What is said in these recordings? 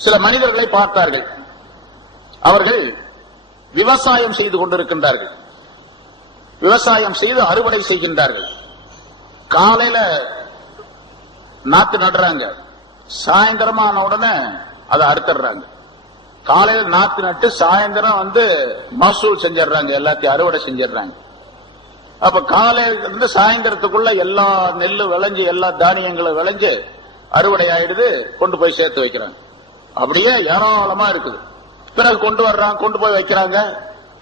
சில மனிதர்களை பார்த்தார்கள். அவர்கள் விவசாயம் செய்து கொண்டிருக்கின்றார்கள். விவசாயம் செய்து அறுவடை செய்கின்றார்கள். காலையில நாத்து நடுறாங்க, சாயந்தரமான உடனே அதை அறுத்துறாங்க. காலையில நாத்து நட்டு சாயந்தரம் மசூல் செஞ்சிடறாங்க, எல்லாத்தையும் அறுவடை செஞ்சிடறாங்க. அப்ப காலையில இருந்து சாயந்தரத்துக்குள்ள எல்லா நெல்லு விளைஞ்சு எல்லா தானியங்களும் விளைஞ்சு அறுவடை ஆயிடுது, கொண்டு போய் சேர்த்து வைக்கிறாங்க. அப்படியே ஏராளமா இருக்குது. பிறகு கொண்டு வர்றாங்க, கொண்டு போய் வைக்கிறாங்க,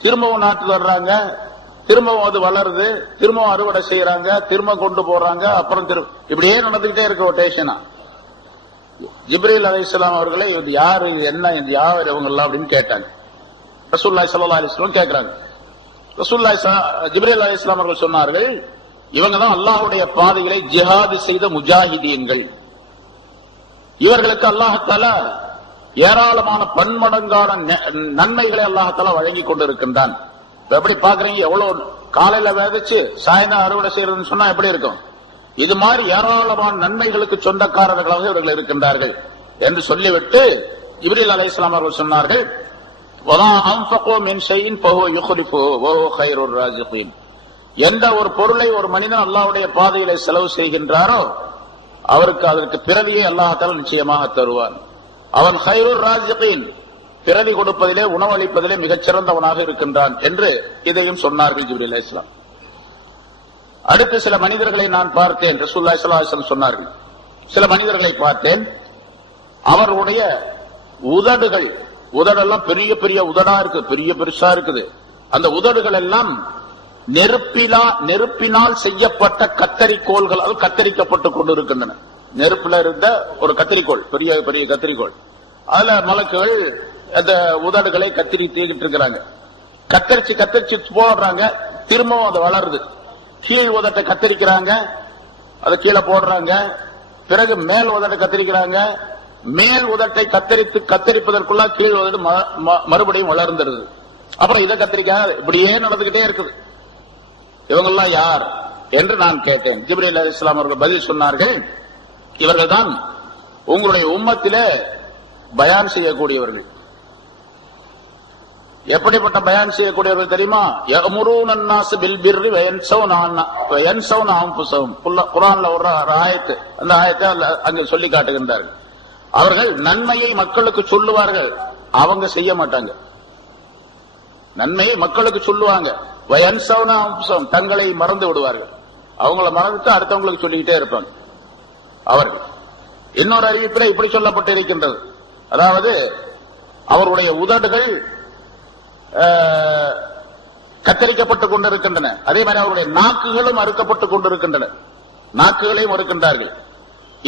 திரும்பவும் நாட்டு வர்றாங்க, திரும்பவும் அது வளருது, திரும்பவும் அறுவடை செய்யறாங்க, திரும்ப கொண்டு போறாங்க, அப்புறம் இப்படியே நடந்துகிட்டே இருக்க ரொட்டேஷனா. ஜிப்ரீல் அலைஹிஸ்ஸலாம் அவர்களே இது யாரு, இது என்ன, இது யார் இவங்க எல்லாம் அப்படின்னு கேட்டாங்க. ரசூலுல்லாஹி ஸல்லல்லாஹு அலைஹி வஸல்லம் கேட்கிறாங்க. ஜிப்ரீல் அலைஹிஸ்ஸலாம் அவர்கள் சொன்னார்கள், இவங்க தான் அல்லாஹ்வுடைய பாதைகளை ஜிஹாது செய்த முஜாஹிதீன்கள். இவர்களுக்கு அல்லாஹ் தஆலா ஏராளமான பன்மடங்கான நன்மைகளை அல்லாஹ் தஆலா வழங்கி கொண்டிருக்கின்றான். எப்படி பாக்குறீங்க, எவ்வளவு காலையில விதைச்சு சாயந்தரம் அறுவடை செய்யறதுன்னு சொன்னா எப்படி இருக்கும்? இது மாதிரி ஏராளமான நன்மைகளுக்கு சொந்தக்காரர்களாக இவர்கள் இருக்கின்றார்கள் என்று சொல்லிவிட்டு ஜிப்ரீல் அலைஹிஸ்ஸலாம் அவர்கள் சொன்னார்கள், எந்த ஒரு பொருளை ஒரு மனிதன் அல்லாஹ்வுடைய பாதையிலே செலவு செய்கின்றாரோ அவருக்கு அதற்கு பிறவியை அல்லாஹ் தஆலா நிச்சயமாக தருவான். அவன் கைருர் ராஜிகீன், பிறவி கொடுப்பதிலே உணவளிப்பதிலே மிகச்சிறந்தவனாக இருக்கின்றான் என்று இதையும் சொன்னார்கள் ஜிப்ரீல் அலைஹிஸ்ஸலாம். அடுத்து சில மனிதர்களை நான் பார்த்தேன், ரசூலுல்லாஹி ஸல்லல்லாஹு அலைஹி வஸல்லம் சொன்னார்கள், சில மனிதர்களை பார்த்தேன், அவருடைய உதடெல்லாம் பெரிய பெரிய உதடா இருக்கு, பெரிய பெருசா இருக்குது. அந்த உதடுகள் எல்லாம் நெருப்பினால் செய்யப்பட்ட கத்தரிக்கோள்கள் கத்தரிக்கப்பட்டு கொண்டு இருக்கின்றன. நெருப்புல இருந்த ஒரு கத்திரிக்கோள், பெரிய பெரிய கத்திரிக்கோள், அதுல மலக்குகள் அந்த உதடுகளை கத்திரித்துக்கிட்டு இருக்கிறாங்க. கத்தரிச்சு போடுறாங்க, திரும்பவும் அது வளருது. கீழ் உதட்டை கத்தரிக்கிறாங்க, அதை கீழே போடுறாங்க. பிறகு மேல் உதட்டை கத்தரிக்கிறாங்க. மேல் உதட்டை கத்தரிப்பதற்குள்ள கீழ் உதடு மறுபடியும் வளர்ந்துருது. அப்புறம் இதை கத்திரிக்காங்க. இப்படியே நடந்துகிட்டே இருக்குது. இவங்கெல்லாம் யார் என்று நான் கேட்டேன். ஜிப்ரீல் அலைஹிஸ்ஸலாம் அவர்கள் பதில் சொன்னார்கள், இவர்கள் தான் உங்களுடைய உம்மத்திலே பயான் செய்யக்கூடியவர்கள். எப்படிப்பட்ட பயான் செய்யக்கூடியவர்கள் தெரியுமா? யஅமுரூன அன்னாஸ பில் பிர்ரி வயன்ஸௌன அன்ஃபுஸஹும். குர்ஆன்ல ஒரு ஆயத்து, அந்த ஆயத்தை அங்கே சொல்லி காட்டுகின்றார்கள். அவர்கள் நன்மையை மக்களுக்கு சொல்லுவார்கள், அவங்க செய்ய மாட்டாங்க. நன்மையை மக்களுக்கு சொல்லுவாங்க, வயன்ஸௌன அன்ஃபுஸஹும், தங்களை மறந்து விடுவார்கள். அவங்கள மறந்துட்டு அடுத்தவங்களுக்கு சொல்லிக்கிட்டே இருப்பாங்க அவர்கள். இன்னொரு அறிவிப்பில் இப்படி சொல்லப்பட்டு இருக்கின்றது, அதாவது அவருடைய உதடுகள் கத்தரிக்கப்பட்டுக் கொண்டிருக்கின்றன. அதே மாதிரி அவருடைய நாக்குகளும் அறுக்கப்பட்டுக் கொண்டிருக்கின்றன. நாக்குகளையும் அறுக்கின்றார்கள்.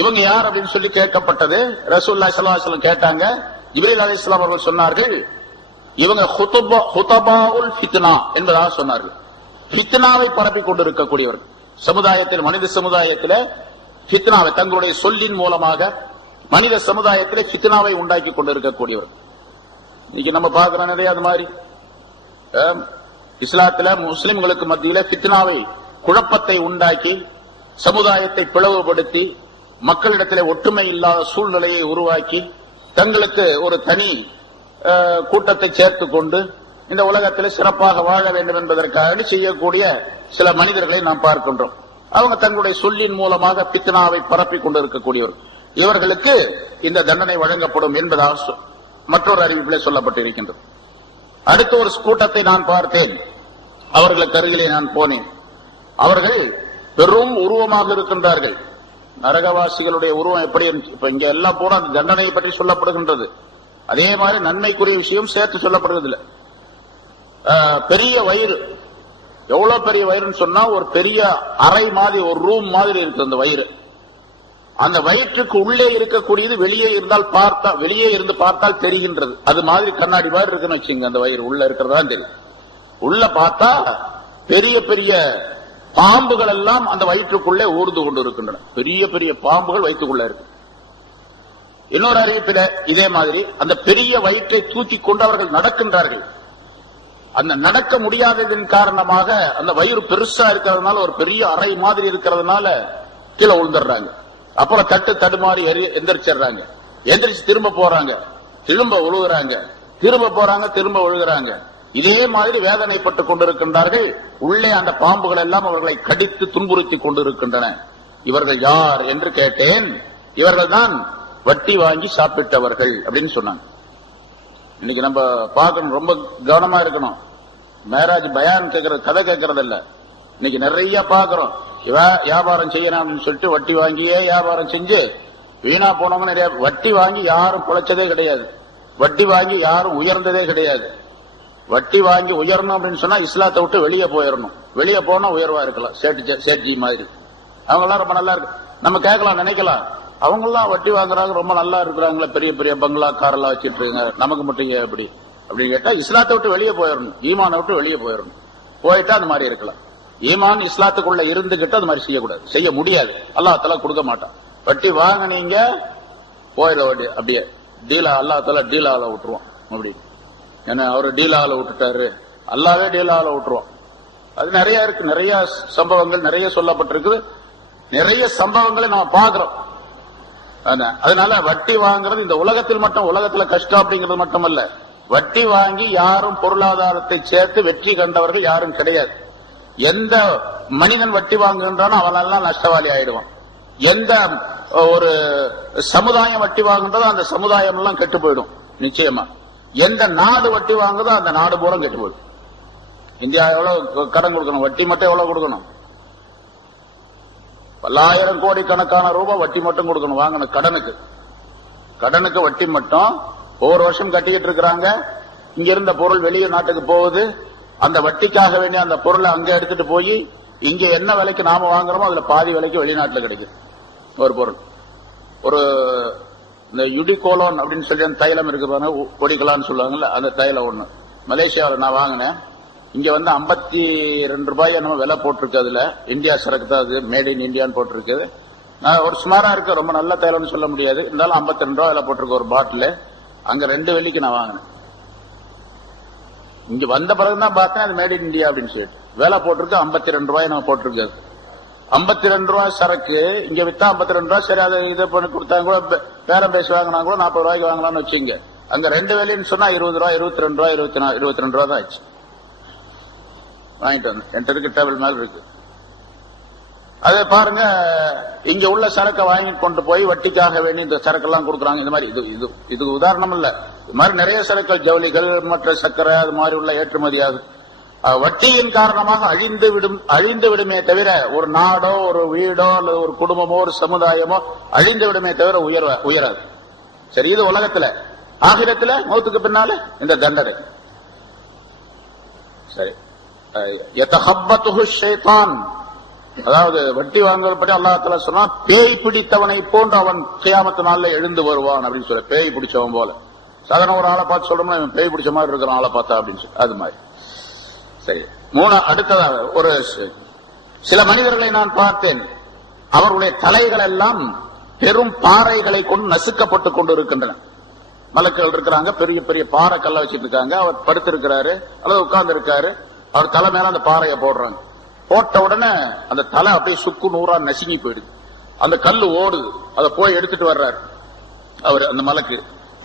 இவங்க யார் அப்படின்னு சொல்லி கேட்கப்பட்டது. ரசூலுல்லாஹி ஸல்லல்லாஹு அலைஹி வஸல்லம் கேட்டாங்க. ஜிப்ரீல் அலைஹிஸ்ஸலாம் அவர்கள் சொன்னார்கள், இவங்க ஹுதபாஉல் ஃபித்னா என்பதாக சொன்னார்கள். ஃபித்னாவை பரப்பிக் கொண்டிருக்கக்கூடியவர்கள். சமுதாயத்தில், மனித சமுதாயத்தில் ஃபித்னாவை தங்களுடைய சொல்லின் மூலமாக மனித சமுதாயத்திலே ஃபித்னாவை உண்டாக்கி கொண்டிருக்கக்கூடியவர்கள். இன்னைக்கு நம்ம பார்க்கிறோம் நிறைய அது மாதிரி. இஸ்லாத்துல முஸ்லிம்களுக்கு மத்தியில ஃபித்னாவை, குழப்பத்தை உண்டாக்கி சமுதாயத்தை பிளவுபடுத்தி மக்களிடத்திலே ஒற்றுமை இல்லாத சூழ்நிலையை உருவாக்கி தங்களுக்கு ஒரு தனி கூட்டத்தை சேர்த்துக் கொண்டு இந்த உலகத்தில் சிறப்பாக வாழ வேண்டும் என்பதற்காக செய்யக்கூடிய சில மனிதர்களை நாம் பார்க்கின்றோம். அவங்க தங்களுடைய சொல்லின் மூலமாக ஃபித்னாவை பரப்பிக் கொண்டிருக்கக்கூடியவர்கள். இவர்களுக்கு இந்த தண்டனை வழங்கப்படும் என்பதாக மற்றொரு அறிவிப்பிலே சொல்லப்பட்டிருக்கின்றது. அடுத்த ஒரு கூட்டத்தை நான் பார்த்தேன், அவர்களுக்கு அருகிலே நான் போனேன். அவர்கள் பெரும் உருவமாக இருக்கின்றார்கள். நரகவாசிகளுடைய உருவம் எப்படி இருந்துச்சு? இப்ப இங்க எல்லாம் போன அந்த தண்டனையை பற்றி சொல்லப்படுகின்றது. அதே மாதிரி நன்மைக்குரிய விஷயம் சேர்த்து சொல்லப்படுகிறது இல்ல. பெரிய வயிறு, எவ்வளவு பெரிய வயிறுன்னு சொன்னா ஒரு பெரிய அறை மாதிரி, ஒரு ரூம் மாதிரி இருக்கு அந்த வயிறு. அந்த வயிற்றுக்கு உள்ளே இருக்கக்கூடியது வெளியே இருந்து பார்த்தால் தெரிகின்றது. அது மாதிரி கண்ணாடி மாதிரி இருக்குன்னு வச்சுங்க. அந்த வயிறு உள்ள இருக்கிறதா தெரியும். உள்ள பார்த்தா பெரிய பெரிய பாம்புகள் எல்லாம் அந்த வயிற்றுக்குள்ளே ஊர்ந்து கொண்டு இருக்கின்றன. பெரிய பெரிய பாம்புகள் வயிற்றுக்குள்ள இருக்கு. இன்னொரு அறிவிப்பில இதே மாதிரி அந்த பெரிய வயிற்றை தூக்கி கொண்டு அவர்கள் நடக்கின்றார்கள். அந்த நடக்க முடியாததின் காரணமாக அந்த வயிறு பெருசா இருக்கிறதுனால, ஒரு பெரிய அறை மாதிரி இருக்கிறதுனால கீழே விழுந்துடுறாங்க. அப்புறம் தடுமாறி எந்திரிச்சிடுறாங்க. எந்திரிச்சு திரும்ப போறாங்க. திரும்ப விழுகிறாங்க, திரும்ப போறாங்க, திரும்ப விழுகிறாங்க. இதே மாதிரி வேதனைப்பட்டுக் கொண்டிருக்கின்றார்கள். உள்ளே அந்த பாம்புகள் எல்லாம் அவர்களை கடித்து துன்புறுத்தி கொண்டிருக்கின்றன. இவர்கள் யார் என்று கேட்டேன். இவர்கள் தான் வட்டி வாங்கி சாப்பிட்டவர்கள் அப்படின்னு சொன்னாங்க. இன்னைக்கு நம்ம பார்க்கணும், ரொம்ப கவனமா இருக்கணும். மேராஜ் பயான் கேட்கறது, கதை கேட்கறது இல்ல. இன்னைக்கு நிறைய பாக்குறோம். வியாபாரம் செய்யணும்னு சொல்லிட்டு வட்டி வாங்கியே வியாபாரம் செஞ்சு வீணா போனவங்க நிறைய. வட்டி வாங்கி யாரும் பிழைச்சதே கிடையாது. வட்டி வாங்கி யாரும் உயர்ந்ததே கிடையாது. வட்டி வாங்கி உயரணும் அப்படின்னு சொன்னா இஸ்லாத்தை விட்டு வெளியே போயிடணும். வெளியே போனா உயர்வா இருக்கலாம். சேட்ஜி மாதிரி அவங்க எல்லாம் ரொம்ப நல்லா இருக்கு. நம்ம கேட்கலாம், நினைக்கலாம், அவங்க எல்லாம் வட்டி வாங்குறாங்க, ரொம்ப நல்லா இருக்கிறாங்களா, பெரிய பெரிய பங்களா காரெல்லாம் வச்சிட்டு இருக்காங்க, நமக்கு மட்டும் ஏன் அப்படி அப்படின்னு கேட்டா இஸ்லாத்தை விட்டு வெளியே போயிடணும். ஈமானை விட்டு வெளியே போயிடணும். போயிட்டா அந்த மாதிரி இருக்கலாம். ஈமான் இஸ்லாத்துக்குள்ள இருந்துகிட்டு அது மாதிரி செய்யக்கூடாது, செய்ய முடியாது. அல்லாஹ் தஆலா கொடுக்க மாட்டான். வட்டி வாங்கினீங்க போயிட வட்டி அப்படியே டீலா, அல்லாஹ் தஆலா டீலால விட்டுருவான். அப்படி ஏன்னா அவரு டீலால விட்டுட்டாரு, அல்லாவே டீலால விட்டுருவான். அது நிறைய இருக்கு, நிறைய சம்பவங்கள் நிறைய சொல்லப்பட்டிருக்கு. நிறைய சம்பவங்களை நம்ம பாக்குறோம். அதனால வட்டி வாங்குறது இந்த உலகத்தில் மட்டும், உலகத்துல கஷ்டம் அப்படிங்கிறது மட்டும் அல்ல. வட்டி வாங்கி யாரும் பொருளாதாரத்தை சேர்த்து வெற்றி கண்டவர்கள் யாரும் கிடையாது. எந்த மனிதன் வட்டி வாங்குகின்றானோ அவனெல்லாம் நஷ்டவாளி ஆயிடுவான். எந்த ஒரு சமுதாயம் வட்டி வாங்குன்றதோ அந்த சமுதாயம் எல்லாம் கெட்டு போயிடும் நிச்சயமா. எந்த நாடு வட்டி வாங்குதோ அந்த நாடு பூரா கெட்டு போயிடும். இந்தியா எவ்வளவு கடன் கொடுக்கணும், வட்டி மட்டும் எவ்வளவு கொடுக்கணும்? பல்லாயிரம் கோடி கணக்கான ரூபாய் வட்டி மட்டும் கொடுக்கணும் வாங்கணும் கடனுக்கு. கடனுக்கு வட்டி மட்டும் ஒவ்வொரு வருஷம் கட்டிக்கிட்டு இருக்கிறாங்க. இங்க இருந்த பொருள் வெளியே நாட்டுக்கு போகுது. அந்த வட்டிக்காக வேண்டிய அந்த பொருளை அங்க எடுத்துட்டு போய் இங்க என்ன விலைக்கு நாம வாங்குறோமோ அதுல பாதி விலைக்கு வெளிநாட்டுல கிடைக்குது ஒரு பொருள். ஒரு இந்த யுடிகோலோன் அப்படின்னு சொல்லி அந்த தைலம் இருக்கு பாருங்க, பொடிக்கலான்னு சொல்லுவாங்கல்ல, அந்த தைலம் ஒண்ணு மலேசியாவில் நான் வாங்கினேன். இங்க வந்து 52 ரூபாய் நம்ம விலை போட்டிருக்கு. அதுல இந்தியா சரக்கு தான், அது மேட் இன் இந்தியான்னு போட்டிருக்குது. ஒரு சுமாரா இருக்கு, ரொம்ப நல்ல தைலம்னு சொல்ல முடியாது. இருந்தாலும் 52 ரூபாய் விலை போட்டிருக்கு ஒரு பாட்டில். அங்க 2 வெள்ளிக்கு நான் வாங்கினேன். இங்க வந்த பிறகுதான் பார்த்தேன் அது மேட் இன் இந்தியா அப்படின்னு சொல்லிட்டு விலை போட்டிருக்கு. 52 ரூபாய் நம்ம போட்டிருக்கு. 52 ரூபாய் சரக்கு இங்க வித்தா 52 ரூபாய். சரி, அதை இதை பண்ணி கொடுத்தாங்க கூட, பேரம் பேசி வாங்கினா கூட 40 ரூபாய்க்கு வாங்கலாம்னு வச்சுங்க. அங்க 2 வெள்ளின்னு சொன்னா 20 ரூபாய், 22 ரூபாய், 22 ரூபாய் தான் ஆச்சு. வாங்கிட்டு வந்து என்கிட்ட இருக்கு, டேபிள் மேல இருக்கு. அதை பாருங்க, இங்க உள்ள சரக்கை வாங்கிட்டு கொண்டு போய் வட்டிக்காக வேண்டி இந்த சரக்கெல்லாம் கொடுக்குறாங்க. இந்த மாதிரி இது உதாரணம் இல்ல. இது மாதிரி நிறைய சரக்குகள், ஜவுளிகள், மற்ற சர்க்கரை, அது மாதிரி உள்ள ஏற்றுமதியாகும். வட்டியின் காரணமாக அழிந்து விடுமே தவிர ஒரு நாடோ ஒரு வீடோ அல்லது ஒரு குடும்பமோ ஒரு சமுதாயமோ அழிந்து விடுமே தவிர உயராது. சரி, இது உலகத்துல. ஆகிரத்துல மௌத்துக்கு பின்னால இந்த தண்டனை. சரி, யதஹப்பத்துஹு ஷைத்தான், அதாவது வட்டி வாங்குவது பற்றி அல்லாஹ் தஆலா சொன்னா, பேய் பிடித்தவனை போன்று அவன் கியாமத்து நாள்ல எழுந்து வருவான் அப்படின்னு சொல்ல. பேய் பிடிச்சவன் போல. சாதாரண ஒரு ஆளை பார்த்து சொல்றோம்னா இவன் பேய் பிடிச்ச மாதிரி இருக்கிற ஆளை பார்த்தா அப்படின்னு சொல்லி அது மாதிரி. சரி, அடுத்ததாக ஒரு சில மனிதர்களை நான் பார்த்தேன். அவர்களுடைய தலைகள் எல்லாம் பெரும் பாறைகளை கொண்டு நசுக்கப்பட்டு கொண்டு இருக்கின்றன. மலக்குகள் இருக்கிறாங்க, பெரிய பெரிய பாறை கல்ல வச்சிட்டு இருக்காங்க. அவர் படுத்திருக்கிறாரு அல்லது உட்கார்ந்து இருக்காரு. அவர் தலை மேல அந்த பாறையை போடுறாங்க. போட்ட உடனே அந்த தலை அப்படியே சுக்கு நூறா நசுங்கி போயிடுது. அந்த கல்லு ஓடுது. அதை போய் எடுத்துட்டு வர்றாரு அவர். அந்த மலக்கு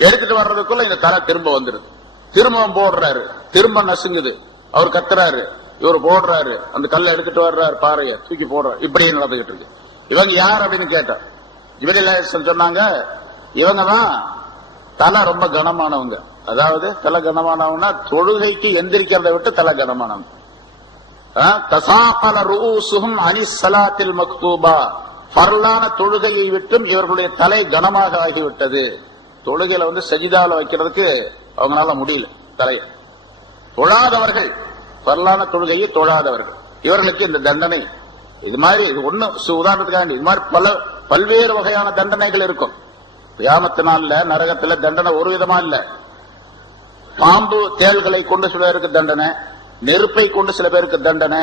எடுத்துட்டு வர்றதுக்குள்ள இந்த தலை திரும்ப வந்துருது. திரும்ப போடுறாரு, திரும்ப நசுங்குது. அவர் கத்துறாரு, இவர் போடுறாரு, அந்த கல்லை எடுத்துட்டு வர்றாரு, பாறைய தூக்கி போடுறாரு. இப்படியே நடந்துகிட்டு இருக்கு. இவங்க யார் அப்படின்னு கேட்டார். ஜிப்ரீல் சொன்னாங்க, இவங்க தான் தலை ரொம்ப கனமானவங்க. அதாவது தலை கனமானவங்கன்னா தொழுகைக்கு எந்திரிக்கிறதை விட்டு தலை கனமானவங்க. தசாகல ரூசுஹும் அனிஸ் ஸலாத்தில் மக்தூபா, ஃபர்லான தொழுகையை விட்டும் இவர்களுடைய தலை கனமாக ஆகிவிட்டது. தொழுகையில வந்து சஜிதால வைக்கிறதுக்கு அவங்களால முடியல. தலையை தொழாதவர்கள், ஃபர்லான தொழுகையை தொழாதவர்கள், இவர்களுக்கு இந்த தண்டனை. இது மாதிரி இது ஒண்ணு உதாரணத்துக்காக, இது மாதிரி பல்வேறு வகையான தண்டனைகள் இருக்கும். கியாமத்து நாள்ல நரகத்துல தண்டனை ஒரு விதமா இல்ல. பாம்பு தேள்களை கொண்டு சில பேருக்கு தண்டனை, நெருப்பை கொண்டு சில பேருக்கு தண்டனை,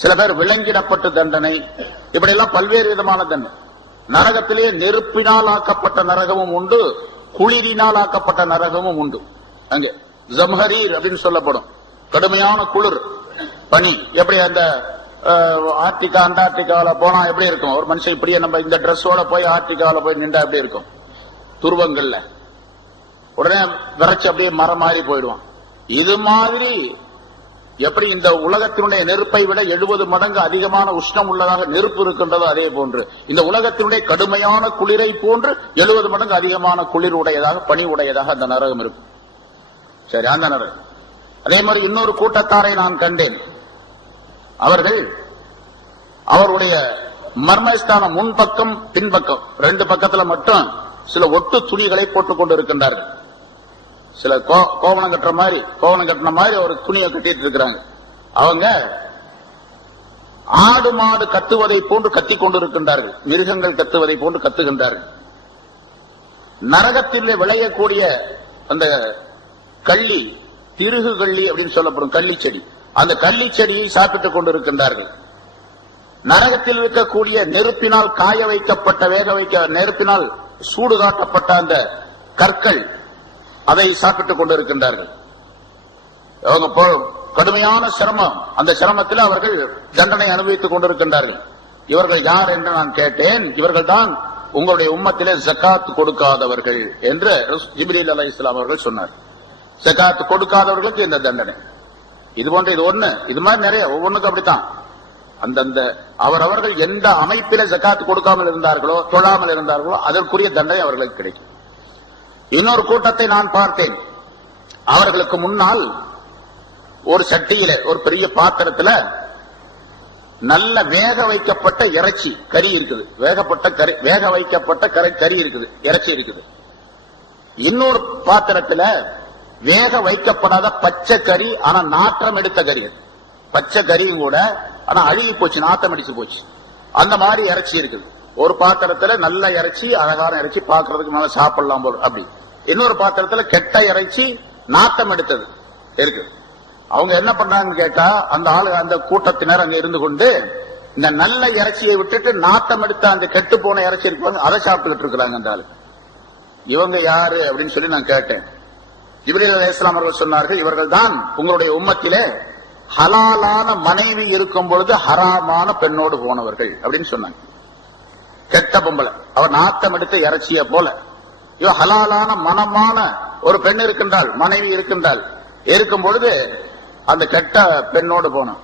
சில பேர் விலங்கிடப்பட்டு தண்டனை, இப்படி எல்லாம் பல்வேறு விதமான தண்டனை. நரகத்திலே நெருப்பினால் ஆக்கப்பட்ட நரகமும் உண்டு, குளிரினால் ஆக்கப்பட்ட நரகமும் உண்டு. அங்கே ஜம்ஹரீர் அப்படின்னு சொல்லப்படும். கடுமையான குளிர், பனி. எப்படி அந்த ஆர்டிகா அண்டார்டிகாவில போனா எப்படி இருக்கும்? ஒரு மனுஷன் இப்படியே நம்ம இந்த டிரெஸ்ஸோட போய் ஆர்டிகாவில போய் நின்றா எப்படி இருக்கும்? துருவங்கள்ல உடனே விரைச்சு அப்படியே மரம் மாறி போயிடுவான். இது மாதிரி எப்படி இந்த உலகத்தினுடைய நெருப்பை விட 70 மடங்கு அதிகமான உஷ்ணம் உள்ளதாக நெருப்பு இருக்கின்றதோ அதே போன்று இந்த உலகத்தினுடைய கடுமையான குளிரை போன்று 70 மடங்கு அதிகமான குளிர் உடையதாக, பனி உடையதாக அந்த நரகம் இருக்கும். சரி, அந்த நரகம். அதே மாதிரி இன்னொரு கூட்டத்தாரை நான் கண்டேன். அவர்கள் அவருடைய மர்மஸ்தானம் முன்பக்கம் பின்பக்கம் 2 பக்கத்துல மட்டும் சில ஒட்டு துணிகளை போட்டுக் கொண்டு இருக்கின்றார்கள். சில கோவணம் கட்டின மாதிரி ஒரு துணியை கட்டிட்டு இருக்கிறாங்க. அவங்க ஆடு மாடு கத்துவதை போன்று கத்திக் கொண்டிருக்கின்றார்கள். மிருகங்கள் கத்துவதை போன்று கத்துகின்றார்கள். நரகத்தில் விளையக்கூடிய அந்த கள்ளி, திருகு கள்ளி அப்படின்னு சொல்லப்படும் கள்ளி செடி, அந்த கள்ளி செடியை சாப்பிட்டுக் கொண்டிருக்கின்றார்கள். நரகத்தில் இருக்கக்கூடிய நெருப்பினால் காய வைக்கப்பட்ட நெருப்பினால் சூடு காட்டப்பட்ட அந்த கற்கள், அதை சாப்பிட்டுக் கொண்டிருக்கின்றார்கள். அவங்க கடுமையான சிரமம், அந்த சிரமத்தில் அவர்கள் தண்டனை அனுபவித்துக் கொண்டிருக்கின்றார்கள். இவர்கள் யார் என்று நான் கேட்டேன். இவர்கள் தான் உங்களுடைய உம்மத்திலே ஜகாத் கொடுக்காதவர்கள் என்று ஜிப்ரீல் அலைஹிஸ்ஸலாம் அவர்கள் சொன்னார். ஜகாத் கொடுக்காதவர்களுக்கு இந்த தண்டனை. இது போன்ற இது ஒண்ணு, இது மாதிரி நிறைய ஒவ்வொன்றுக்கும் அப்படித்தான். அந்தந்த அவரவர்கள் எந்த அமைப்பில ஜகாத் கொடுக்காமல் இருந்தார்களோ, தொழாமல் இருந்தார்களோ அதற்குரிய தண்டனை அவர்களுக்கு கிடைக்கும். இன்னொரு கூட்டத்தை நான் பார்த்தேன். அவர்களுக்கு முன்னால் ஒரு சட்டியில, ஒரு பெரிய பாத்திரத்துல நல்ல வேக வைக்கப்பட்ட இறைச்சி கறி இருக்குது. வேக வைக்கப்பட்ட கறி இருக்குது, இறைச்சி இருக்குது. இன்னொரு பாத்திரத்துல வேக வைக்கப்படாத பச்சை கறி, ஆனா நாற்றம் எடுத்த கறி. பச்சை கறியும் கூட ஆனா அழுகி போச்சு, நாட்டம் அடிச்சு போச்சு. அந்த மாதிரி இறைச்சி இருக்குது. ஒரு பாத்திரத்துல நல்ல இறைச்சி, அழகான இறைச்சி, பாக்குறதுக்கு மேல சாப்பிடலாம் போல அப்படி. இன்னொரு பாத்திரத்துல கெட்ட இறைச்சி, நாட்டம் எடுத்தது இருக்கு. அவங்க என்ன பண்றாங்கன்னு கேட்டா, அந்த அந்த கூட்டத்தினர் அங்க இருந்து கொண்டு இந்த நல்ல இறைச்சியை விட்டுட்டு நாட்டம் எடுத்த அந்த கெட்டு போன இறைச்சி இருப்பாங்க, அதை சாப்பிட்டுக்கிட்டு இருக்கிறாங்க. அந்த ஆளு இவங்க யாரு அப்படின்னு சொல்லி நான் கேட்டேன். ஜிப்ரீல் அலைஹிஸ்ஸலாம் அவர்கள் சொன்னார்கள், இவர்கள் தான் உங்களுடைய உம்மத்திலே ஹலாலான மனைவி இருக்கும் பொழுது ஹராமான பெண்ணோடு போனவர்கள் அப்படின்னு சொன்னாங்க. கெட்ட பொம்பளை, அவர் நாட்டம் எடுத்த இறைச்சிய போல. இவ ஹலாலான மனமான ஒரு பெண் இருக்கின்றாள், மனைவி இருக்கின்றாள், இருக்கும் பொழுது அந்த கெட்ட பெண்ணோடு போனோம்.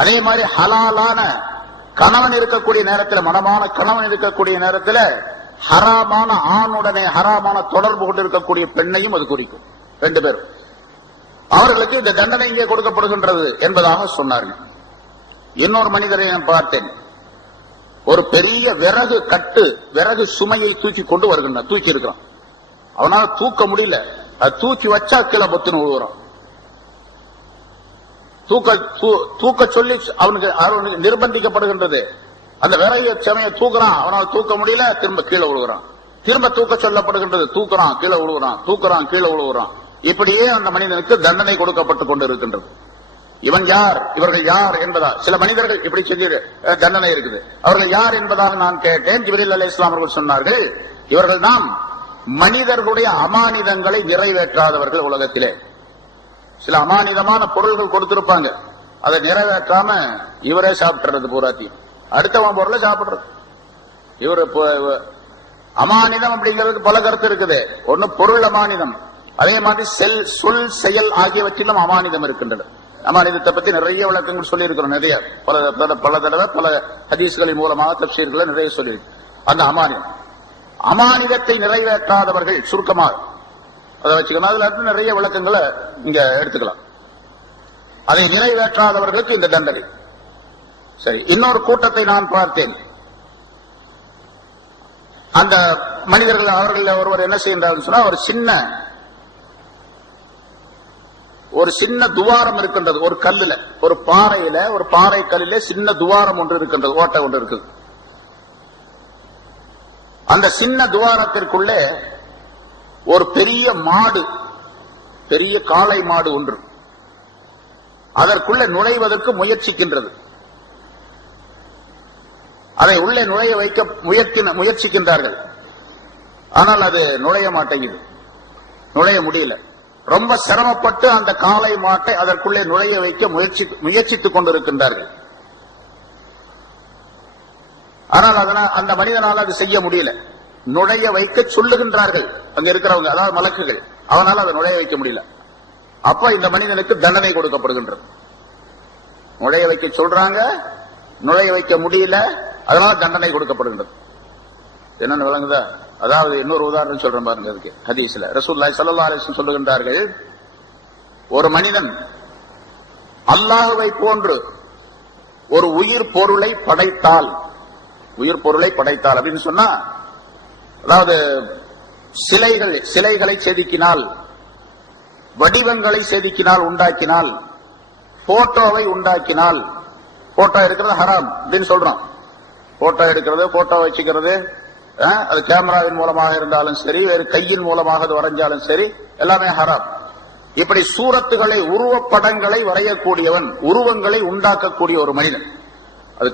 அதே மாதிரி ஹலாலான கணவன் இருக்கக்கூடிய நேரத்தில், மனமான கணவன் இருக்கக்கூடிய நேரத்தில் ஹராமான ஆணுடனே ஹராமான தொடர்பு கொண்டு இருக்கக்கூடிய பெண்ணையும் அது குறிக்கும். 2 பேரும் அவர்களுக்கு இந்த தண்டனை இங்கே கொடுக்கப்படுகின்றது என்பதாக சொன்னார்கள். இன்னொரு மனிதரை நான் பார்த்தேன். ஒரு பெரிய விறகு சுமையை தூக்கி கொண்டு வருகின்றான், தூக்கி இருக்கிறான். அவனால தூக்க முடியல, அது தூக்கி வச்சா கீழே பொத்துன்னு விழுவுறான். தூக்க சொல்லி அவனுக்கு நிர்பந்திக்கப்படுகின்றது. அந்த விறகு சுமையை தூக்குறான், அவனால் தூக்க முடியல, திரும்ப கீழே விழுகிறான். திரும்ப தூக்க சொல்லப்படுகின்றது, தூக்குறான், கீழே விழுகிறான், தூக்குறான், கீழே விழுகிறான். இப்படியே அந்த மனிதனுக்கு தண்டனை கொடுக்கப்பட்டுக் கொண்டிருக்கின்றது. இவன் யார், இவர்கள் யார் என்பதா சில மனிதர்கள் இப்படி செஞ்சு தண்டனை இருக்குது. அவர்கள் யார் என்பதாக நான் கேட்டேன். ஜிப்ரீல் அலைஹிஸ்ஸலாம் அவர்கள் சொன்னார்கள், இவர்கள் தான் மனிதர்களுடைய அமானிதங்களை நிறைவேற்றாதவர்கள். உலகத்திலே சில அமானிதமான பொருள்கள் கொடுத்திருப்பாங்க, அதை நிறைவேற்றாம இவரே சாப்பிட்டுறது, பூராத்தையும் அடுத்தவன் பொருளை சாப்பிடுறது. இவர் அமானிதம் அப்படிங்கிறது பல கருத்து இருக்குது. ஒன்னு பொருள் அமானிதம், அதே மாதிரி சொல் செயல் ஆகியவற்றிலும் அமானிதம் இருக்கின்றது. அமானிதத்தை பத்தி நிறைய விளக்கங்கள் சொல்லி இருக்கிறோம். நிறைய பல தடவை பல ஹதீஸ்களின் மூலமாக தஃசீர்களை நிறைய சொல்லி அந்த அமானிதத்தை நிறைவேற்றாதவர்கள் சுருக்கமாக அதை வச்சுக்கணும். அதுல இருந்து நிறைய விளக்கங்களை இங்க எடுத்துக்கலாம். அதை நிறைவேற்றாதவர்களுக்கு இந்த தண்டனை. சரி, இன்னொரு கூட்டத்தை நான் பார்த்தேன். அந்த மனிதர்கள் அவர்கள் ஒருவர் என்ன செய்கின்றார் சொன்னா, ஒரு சின்ன துவாரம் இருக்கின்றது. ஒரு கல்லுல, ஒரு பாறையில, ஒரு பாறை கல்லில சின்ன துவாரம் ஒன்று இருக்கின்றது, ஓட்டை ஒன்று இருக்குது. அந்த சின்ன துவாரத்திற்குள்ளே ஒரு பெரிய மாடு, பெரிய காளை மாடு ஒன்று அதற்குள்ளே நுழைவதற்கு முயற்சிக்கின்றது. அதை உள்ளே நுழைய வைக்க முயற்சிக்கின்றார்கள். ஆனால் அது நுழைய மாட்டேங்குது, நுழைய முடியல. ரொம்ப சிரமப்பட்டு அந்த காளை மாட்டை அதற்குள்ளே நுழைய வைக்க முயற்சித்துக் கொண்டிருக்கின்றார்கள். ஆனால் அந்த மனிதனால் அது செய்ய முடியல. நுழைய வைக்க சொல்லுகின்றார்கள் அங்க இருக்கிறவங்க, அதாவது மலக்குகள் அவனால் அதை நுழைய வைக்க முடியல. அப்ப இந்த மனிதனுக்கு தண்டனை கொடுக்கப்படுகின்றது. நுழைய வைக்க சொல்றாங்க, நுழைய வைக்க முடியல, அதனால தண்டனை கொடுக்கப்படுகின்றது. என்னன்னு விளங்குதா? அதாவது இன்னொரு உதாரணம் சொல்றேன் பாருங்க. அதுக்கு ஹதீஸ்ல ரசூலுல்லாஹி ஸல்லல்லாஹு அலைஹி வஸல்லம் சொல்லுகின்றார்கள், ஒரு மனிதன் அல்லாஹ்வை போன்று ஒரு உயிர் பொருளை படைத்தால் அப்படின்னு சொன்னா, அதாவது சிலைகளை செதுக்கினால், வடிவங்களை செதுக்கினால், உண்டாக்கினால், போட்டோவை உண்டாக்கினால், போட்டோ எடுக்கிறது ஹராம் அப்படின்னு சொல்றோம். போட்டோ எடுக்கிறது, போட்டோ வச்சுக்கிறது, அது கேமராவின் மூலமாக இருந்தாலும் சரி, வேறு கையின் மூலமாக அது வரைஞ்சாலும் சரி, எல்லாமே ஹராம். இப்படி சூரத்துகளை, உருவப்படங்களை வரையக்கூடியவன், உருவங்களை உண்டாக்கக்கூடிய ஒரு மனிதன், அது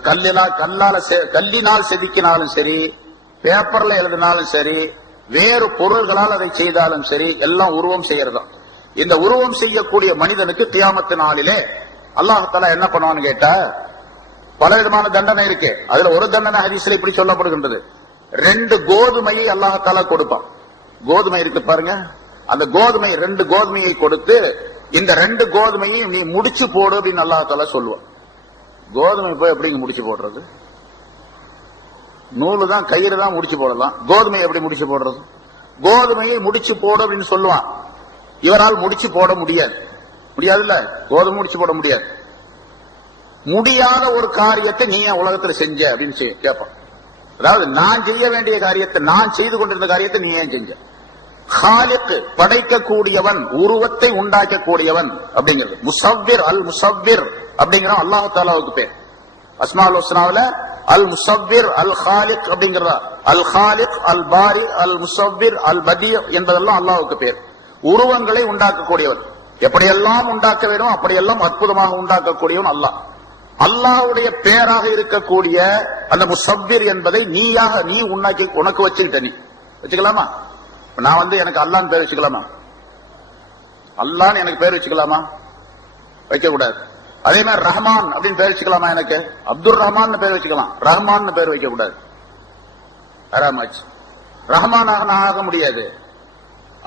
கல்லினால் செதுக்கினாலும் சரி, பேப்பர்ல எழுதினாலும் சரி, வேறு பொருள்களால் அதை செய்தாலும் சரி, எல்லாம் உருவம் செய்யறதும். இந்த உருவம் செய்யக்கூடிய மனிதனுக்கு கியாமத்து நாளிலே அல்லாஹ் தஆலா என்ன பண்ணுவான்னு கேட்டா, பல விதமான தண்டனை இருக்கு. அதுல ஒரு தண்டனை ஹதீஸ்ல இப்படி சொல்லப்படுகின்றது, 2 கோதுமையை அல்லாஹ் தஆலா கொடுப்பான். கோதுமை இருக்கு பாருங்க, அந்த 2 கோதுமையை கொடுத்து, இந்த 2 கோதுமையை நீ முடிச்சு போடு அப்படின்னு அல்லாஹ் தஆலா சொல்லுவான். கோதுமை போய் எப்படிங்க முடிச்சு போடுறது? நூலு தான், கயிறு தான் முடிச்சு போடலாம். கோதுமையை எப்படி முடிச்சு போடுறது? கோதுமையை முடிச்சு போடு அப்படின்னு சொல்லுவான். இவரால் முடிச்சு போட முடியாதுல்ல, கோதுமை முடிச்சு போட முடியாது. முடியாத ஒரு காரியத்தை நீ ஏன் உலகத்துல செஞ்ச அப்படின்னு கேட்பான். அதாவது நான் செய்ய வேண்டிய காரியத்தை, நான் செய்து கொண்டிருந்த காரியத்தை நீ ஏன் செஞ்ச? காலிக், படைக்கக்கூடியவன், உருவத்தை உண்டாக்கக்கூடியவன் அப்படிங்கிறது. முஸவ்விர், அல் முஸவ்விர் அப்படிங்கிற அல்லாஹ் தஆலாவுக்கு பேர். அஸ்மாஉல் ஹுஸ்னாவுல அல் முஸவ்விர், அல் காலிக் அப்படிங்கிறதா. அல் காலிக், அல் பாரி, அல் முஸவ்விர், அல் பதி என்பதெல்லாம் அல்லாஹ்வுக்கு பேர். உருவங்களை உண்டாக்கக்கூடியவன், எப்படியெல்லாம் உண்டாக்க வேண்டும் அப்படியெல்லாம் அற்புதமாக உண்டாக்கக்கூடியவன் அல்லாஹ். அல்லாஹ்வுடைய பேராக இருக்கக்கூடிய அந்த முஸவ்விர் என்பதை நீ உண்டாக்கி உனக்கு வச்சுக்கிட்ட. நீ வச்சுக்கலாமா? நான் எனக்கு அல்லாஹ்னு பேர் வச்சுக்கலாமா? அல்லாஹ்னு எனக்கு பேர் வச்சுக்கலாமா? வைக்க கூடாது. அதே மாதிரி ரஹ்மான் அப்படின்னு பேர் வச்சுக்கலாமா? எனக்கு அப்துல் ரஹ்மான் பேர் வச்சுக்கலாம், ரஹ்மான் பேர் வைக்க கூடாது. ஹராமாச்சு. ரஹ்மானாக நான் ஆக முடியாது.